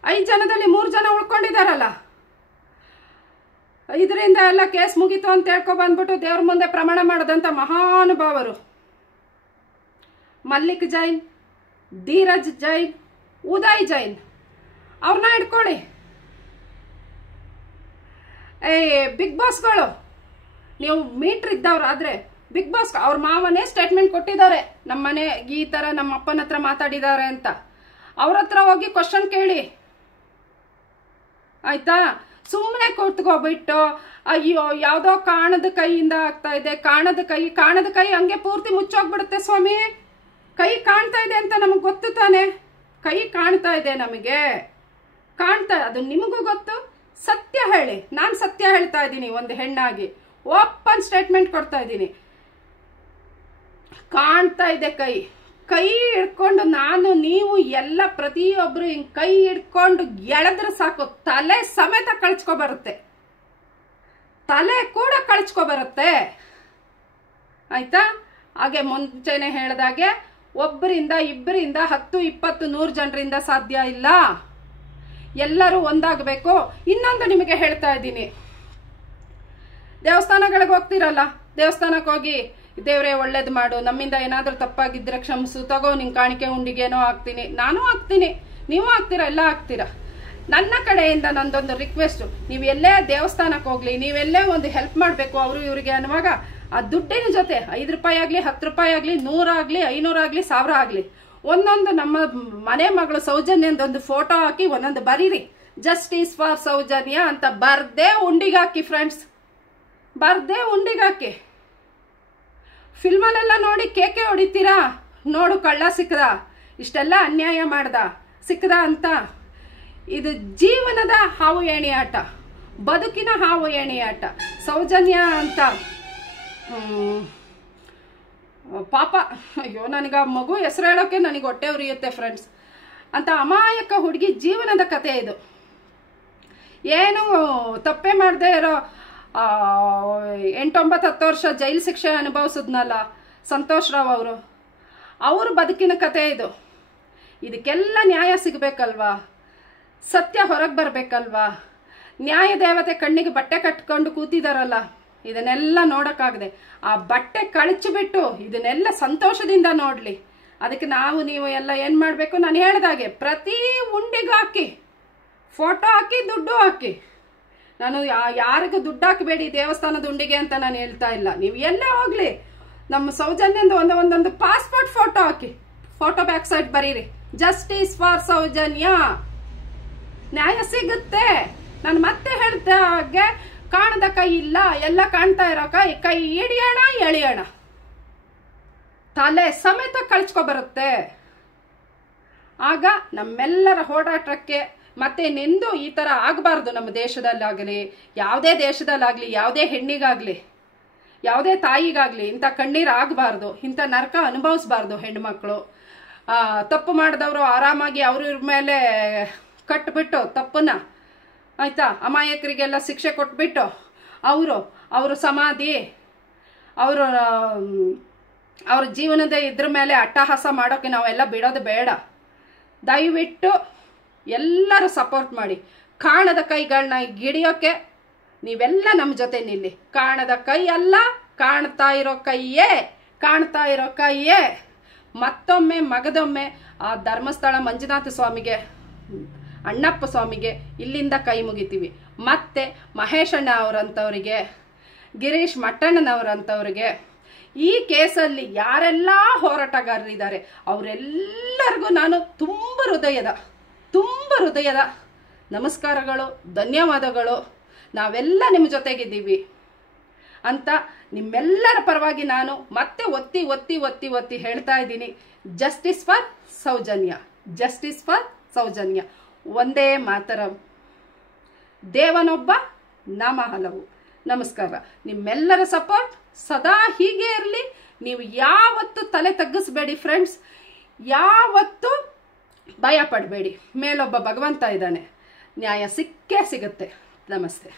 5 ಜನದಲ್ಲಿ 3 ಜನ ಉಳ್ಕೊಂಡಿದಾರಲ್ಲ, ಇದರಿಂದ ಎಲ್ಲ ಕೇಸ್ ಮುಗೀತು ಅಂತ ಹೇಳ್ಕೊ ಬಂದ್ಬಿಟ್ಟು ದೇವ್ರ ಮುಂದೆ ಪ್ರಮಾಣ ಮಾಡದಂತ ಮಹಾನುಭಾವರು ಮಲ್ಲಿಕ್ ಜೈನ್, ಧೀರಜ್ ಜೈನ್, ಉದಯ್ ಜೈನ್, ಅವ್ರನ್ನ ಹಿಡ್ಕೊಳ್ಳಿ. ಬಿಗ್ ಬಾಸ್ಗಳು ನೀವು ಮೀಟ್ರ್ ಇದ್ದವ್ರಾದ್ರೆ ಬಿಗ್ ಬಾಸ್ ಅವ್ರ ಮಾವನೇ ಸ್ಟೇಟ್ಮೆಂಟ್ ಕೊಟ್ಟಿದ್ದಾರೆ, ನಮ್ಮ ಮನೆ ಈ ಥರ ನಮ್ಮ ಅಪ್ಪನ ಹತ್ರ ಮಾತಾಡಿದ್ದಾರೆ ಅಂತ. ಅವ್ರ ಹತ್ರ ಹೋಗಿ ಕ್ವಶನ್ ಕೇಳಿ, ಆಯ್ತಾ? ಸುಮ್ಮನೆ ಕೂತ್ಕೋಬಿಟ್ಟು ಅಯ್ಯೋ ಯಾವುದೋ ಕಾಣದ ಕೈಯಿಂದ ಆಗ್ತಾ ಇದೆ, ಕಾಣದ ಕೈ ಹಂಗೆ ಪೂರ್ತಿ ಮುಚ್ಚೋಗ್ಬಿಡುತ್ತೆ ಸ್ವಾಮಿ. ಕೈ ಕಾಣ್ತಾ ಇದೆ ಅಂತ ನಮಗೆ ಗೊತ್ತು ತಾನೆ, ಕೈ ಕಾಣ್ತಾ ಇದೆ ನಮಗೆ, ಅದು ನಿಮಗೂ ಗೊತ್ತು. ಸತ್ಯ ಹೇಳಿ, ನಾನು ಸತ್ಯ ಹೇಳ್ತಾ ಇದ್ದೀನಿ, ಒಂದು ಹೆಣ್ಣಾಗಿ ಓಪನ್ ಸ್ಟೇಟ್ಮೆಂಟ್ ಕೊಡ್ತಾ ಇದ್ದೀನಿ. ಕಾಣ್ತಾ ಇದೆ ಕೈ ಹಿಡ್ಕೊಂಡು ನಾನು ನೀವು ಎಲ್ಲ ಪ್ರತಿಯೊಬ್ರು ಹಿಂಗೆ ಕೈ ಹಿಡ್ಕೊಂಡು ಎಳೆದ್ರೆ ಸಾಕು, ತಲೆ ಸಮೇತ ಕಳ್ಚ್ಕೊಬರುತ್ತೆ, ತಲೆ ಕೂಡ ಕಳ್ಚ್ಕೊಬರುತ್ತೆ, ಆಯ್ತಾ? ಹಾಗೆ ಮುಂಚೆನೆ ಹೇಳ್ದಾಗೆ ಒಬ್ಬರಿಂದ ಇಬ್ಬರಿಂದ 10 20 100 ಜನರಿಂದ ಸಾಧ್ಯ ಇಲ್ಲ, ಎಲ್ಲರೂ ಒಂದಾಗಬೇಕು. ಇನ್ನೊಂದು ನಿಮಗೆ ಹೇಳ್ತಾ ಇದ್ದೀನಿ, ದೇವಸ್ಥಾನಗಳಿಗೆ ಹೋಗ್ತಿರಲ್ಲ, ದೇವಸ್ಥಾನಕ್ಕೆ ಹೋಗಿ ದೇವರೇ ಒಳ್ಳೇದು ಮಾಡು, ನಮ್ಮಿಂದ ಏನಾದರೂ ತಪ್ಪಾಗಿದ್ದರೆ ಕ್ಷಮಿಸು, ತಗೋ ನಿನ್ನ ಕಾಣಿಕೆ ಉಂಡಿಗೇನೋ ಹಾಕ್ತೀನಿ, ನಾನು ಹಾಕ್ತೀನಿ, ನೀವು ಹಾಕ್ತೀರಾ, ಎಲ್ಲ ಹಾಕ್ತೀರಾ. ನನ್ನ ಕಡೆಯಿಂದ ನಂದೊಂದು ರಿಕ್ವೆಸ್ಟು, ನೀವು ಎಲ್ಲೇ ದೇವಸ್ಥಾನಕ್ಕೆ ಹೋಗ್ಲಿ, ನೀವೆಲ್ಲೇ ಒಂದು ಹೆಲ್ಪ್ ಮಾಡಬೇಕು ಅವರು ಇವರಿಗೆ ಅನ್ನುವಾಗ ಆ ದುಡ್ಡಿನ ಜೊತೆ 5 ರೂಪಾಯಿ ಆಗಲಿ 10 ರೂಪಾಯಿ ಆಗಲಿ 100 ಆಗಲಿ 500 ಆಗಲಿ 1000 ಆಗಲಿ ಒಂದೊಂದು ನಮ್ಮ ಮನೆ ಮಗಳು ಸೌಜನ್ಯದೊಂದು ಫೋಟೋ ಹಾಕಿ ಒಂದೊಂದು ಬರೀರಿ, ಜಸ್ಟಿಸ್ ಫಾರ್ ಸೌಜನ್ಯ ಅಂತ ಬರ್ದೇ ಉಂಡಿಗಾಕಿ ಫ್ರೆಂಡ್ಸ್, ಬರ್ದೇ ಉಂಡಿಗಾಕಿ. ಫಿಲ್ಮಲ್ಲೆಲ್ಲ ನೋಡಿ ಕೇಕೆ ಹೊಡಿತೀರಾ, ನೋಡು ಕಳ್ಳ ಸಿಕ್ಕದ, ಇಷ್ಟೆಲ್ಲ ಅನ್ಯಾಯ ಮಾಡ್ದ ಸಿಕ್ಕದ ಅಂತ. ಇದು ಜೀವನದ ಹಾವು ಏಣಿ ಆಟ, ಬದುಕಿನ ಹಾವು ಏಣಿ ಆಟ. ಸೌಜನ್ಯ ಅಂತ ಪಾಪ, ಅಯ್ಯೋ ನನಗೆ ಆ ಮಗು ಹೆಸರು ಹೇಳೋಕ್ಕೆ ನನಗೆ ಹೊಟ್ಟೆ ಉರಿಯುತ್ತೆ ಫ್ರೆಂಡ್ಸ್. ಅಂತ ಅಮಾಯಕ ಹುಡುಗಿ ಜೀವನದ ಕತೆ ಇದು. ಏನು ತಪ್ಪೇ ಮಾಡದೆ ಇರೋ 8 9 10 ವರ್ಷ ಜೈಲು ಶಿಕ್ಷೆ ಅನುಭವಿಸಿದ್ನಲ್ಲ ಸಂತೋಷ್ ರಾವ್ ಅವರು, ಅವ್ರ ಬದುಕಿನ ಕತೆ ಇದು. ಇದಕ್ಕೆಲ್ಲ ನ್ಯಾಯ ಸಿಗಬೇಕಲ್ವಾ, ಸತ್ಯ ಹೊರಗೆ ಬರಬೇಕಲ್ವಾ. ನ್ಯಾಯ ದೇವತೆ ಕಣ್ಣಿಗೆ ಬಟ್ಟೆ ಕಟ್ಕೊಂಡು ಕೂತಿದಾರಲ್ಲ, ಇದನ್ನೆಲ್ಲ ನೋಡೋಕ್ಕಾಗದೆ ಆ ಬಟ್ಟೆ ಕಳಚಿಬಿಟ್ಟು ಇದನ್ನೆಲ್ಲ ಸಂತೋಷದಿಂದ ನೋಡಲಿ. ಅದಕ್ಕೆ ನಾವು ನೀವು ಎಲ್ಲ ಏನು ಮಾಡಬೇಕು, ನಾನು ಹೇಳ್ದಾಗೆ ಪ್ರತಿ ಉಂಡಿಗೂ ಹಾಕಿ, ಫೋಟೋ ಹಾಕಿ, ದುಡ್ಡು ಹಾಕಿ. ನಾನು ಯಾರಿಗೂ ದುಡ್ಡು ಹಾಕಬೇಡಿ ದೇವಸ್ಥಾನದ ಉಂಡಿಗೆ ಅಂತ ನಾನು ಹೇಳ್ತಾ ಇಲ್ಲ. ನೀವು ಎಲ್ಲೇ ಹೋಗ್ಲಿ ನಮ್ಮ ಸೌಜನ್ಯಂದು ಒಂದೊಂದು ಪಾಸ್ಪೋರ್ಟ್ ಫೋಟೋ ಹಾಕಿ, ಫೋಟೋ ಬ್ಯಾಕ್ ಸೈಡ್ ಬರೀರಿ ಜಸ್ಟಿಸ್ ಫಾರ್ ಸೌಜನ್ಯ. ನ್ಯಾಯ ಸಿಗುತ್ತೆ. ನಾನು ಮತ್ತೆ ಹೇಳ್ತಾ ಹಾಗೆ ಕಾಣದ ಕೈ ಇಲ್ಲ, ಎಲ್ಲ ಕಾಣ್ತಾ ಇರೋ ಕೈ ಹಿಡಿಯೋಣ ಎಳಿಯೋಣ, ತಲೆ ಸಮೇತ ಕಳ್ಚ್ಕೊ ಬರುತ್ತೆ. ಆಗ ನಮ್ಮೆಲ್ಲರ ಓಡಾಟಕ್ಕೆ ಮತ್ತೆ ನಿಂದು ಈ ಥರ ಆಗಬಾರ್ದು. ನಮ್ಮ ದೇಶದಲ್ಲಾಗಲಿ, ಯಾವುದೇ ದೇಶದಲ್ಲಾಗಲಿ, ಯಾವುದೇ ಹೆಣ್ಣಿಗಾಗಲಿ, ಯಾವುದೇ ತಾಯಿಗಾಗಲಿ ಇಂಥ ಕಣ್ಣೀರು ಆಗಬಾರ್ದು, ಇಂಥ ನರಕ ಅನುಭವಿಸ್ಬಾರ್ದು ಹೆಣ್ಮಕ್ಳು. ತಪ್ಪು ಮಾಡಿದವರು ಆರಾಮಾಗಿ ಅವ್ರ ಮೇಲೆ ಕಟ್ಬಿಟ್ಟು ತಪ್ಪನ್ನ ಆಯ್ತಾ, ಅಮಾಯಕರಿಗೆಲ್ಲ ಶಿಕ್ಷೆ ಕೊಟ್ಬಿಟ್ಟು ಅವರು ಸಮಾಧಿ ಅವ್ರ ಜೀವನದ ಇದ್ರ ಮೇಲೆ ಅಟ್ಟಹಾಸ ಮಾಡೋಕ್ಕೆ ನಾವೆಲ್ಲ ಬಿಡೋದು ಬೇಡ. ದಯವಿಟ್ಟು ಎಲ್ಲರೂ ಸಪೋರ್ಟ್ ಮಾಡಿ. ಕಾಣದ ಕೈಗಳನ್ನ ಹಿಡಿಯೋಕ್ಕೆ ನೀವೆಲ್ಲ ನಮ್ಮ ಜೊತೆ ನಿಲ್ಲಿ. ಕಾಣದ ಕೈ ಅಲ್ಲ, ಕಾಣ್ತಾ ಇರೋ ಕೈಯೇ. ಮತ್ತೊಮ್ಮೆ ಮಗದೊಮ್ಮೆ ಆ ಧರ್ಮಸ್ಥಳ ಮಂಜುನಾಥ ಸ್ವಾಮಿಗೆ, ಅಣ್ಣಪ್ಪ ಸ್ವಾಮಿಗೆ ಇಲ್ಲಿಂದ ಕೈ ಮುಗಿತೀವಿ. ಮತ್ತೆ ಮಹೇಶಣ್ಣ ಅವರಂಥವ್ರಿಗೆ, ಗಿರೀಶ್ ಮಟ್ಟಣ್ಣನವರಂಥವ್ರಿಗೆ, ಈ ಕೇಸಲ್ಲಿ ಯಾರೆಲ್ಲ ಹೋರಾಟಗಾರರಿದ್ದಾರೆ ಅವರೆಲ್ಲರಿಗೂ ನಾನು ತುಂಬ ಹೃದಯದ ನಮಸ್ಕಾರಗಳು, ಧನ್ಯವಾದಗಳು. ನಾವೆಲ್ಲ ನಿಮ್ಮ ಜೊತೆಗಿದ್ದೀವಿ ಅಂತ ನಿಮ್ಮೆಲ್ಲರ ಪರವಾಗಿ ನಾನು ಮತ್ತೆ ಒತ್ತಿ ಹೇಳ್ತಾ ಇದ್ದೀನಿ. Justice for Soujanya, justice for Soujanya. ಒಂದೇ ಮಾತರಂ. ದೇವನೊಬ್ಬ, ನಾಮ ಹಲವು. ನಮಸ್ಕಾರ. ನಿಮ್ಮೆಲ್ಲರ ಸಪೋರ್ಟ್ ಸದಾ ಹೀಗೆ ಇರಲಿ. ನೀವು ಯಾವತ್ತೂ ತಲೆ ತಗ್ಗಿಸ್ಬೇಡಿ ಫ್ರೆಂಡ್ಸ್, ಯಾವತ್ತೂ ಭಯ ಪಡಬೇಡಿ. ಮೇಲೊಬ್ಬ ಭಗವಂತ ಇದ್ದಾನೆ, ನ್ಯಾಯ ಸಿಕ್ಕೇ ಸಿಗುತ್ತೆ. ನಮಸ್ತೆ.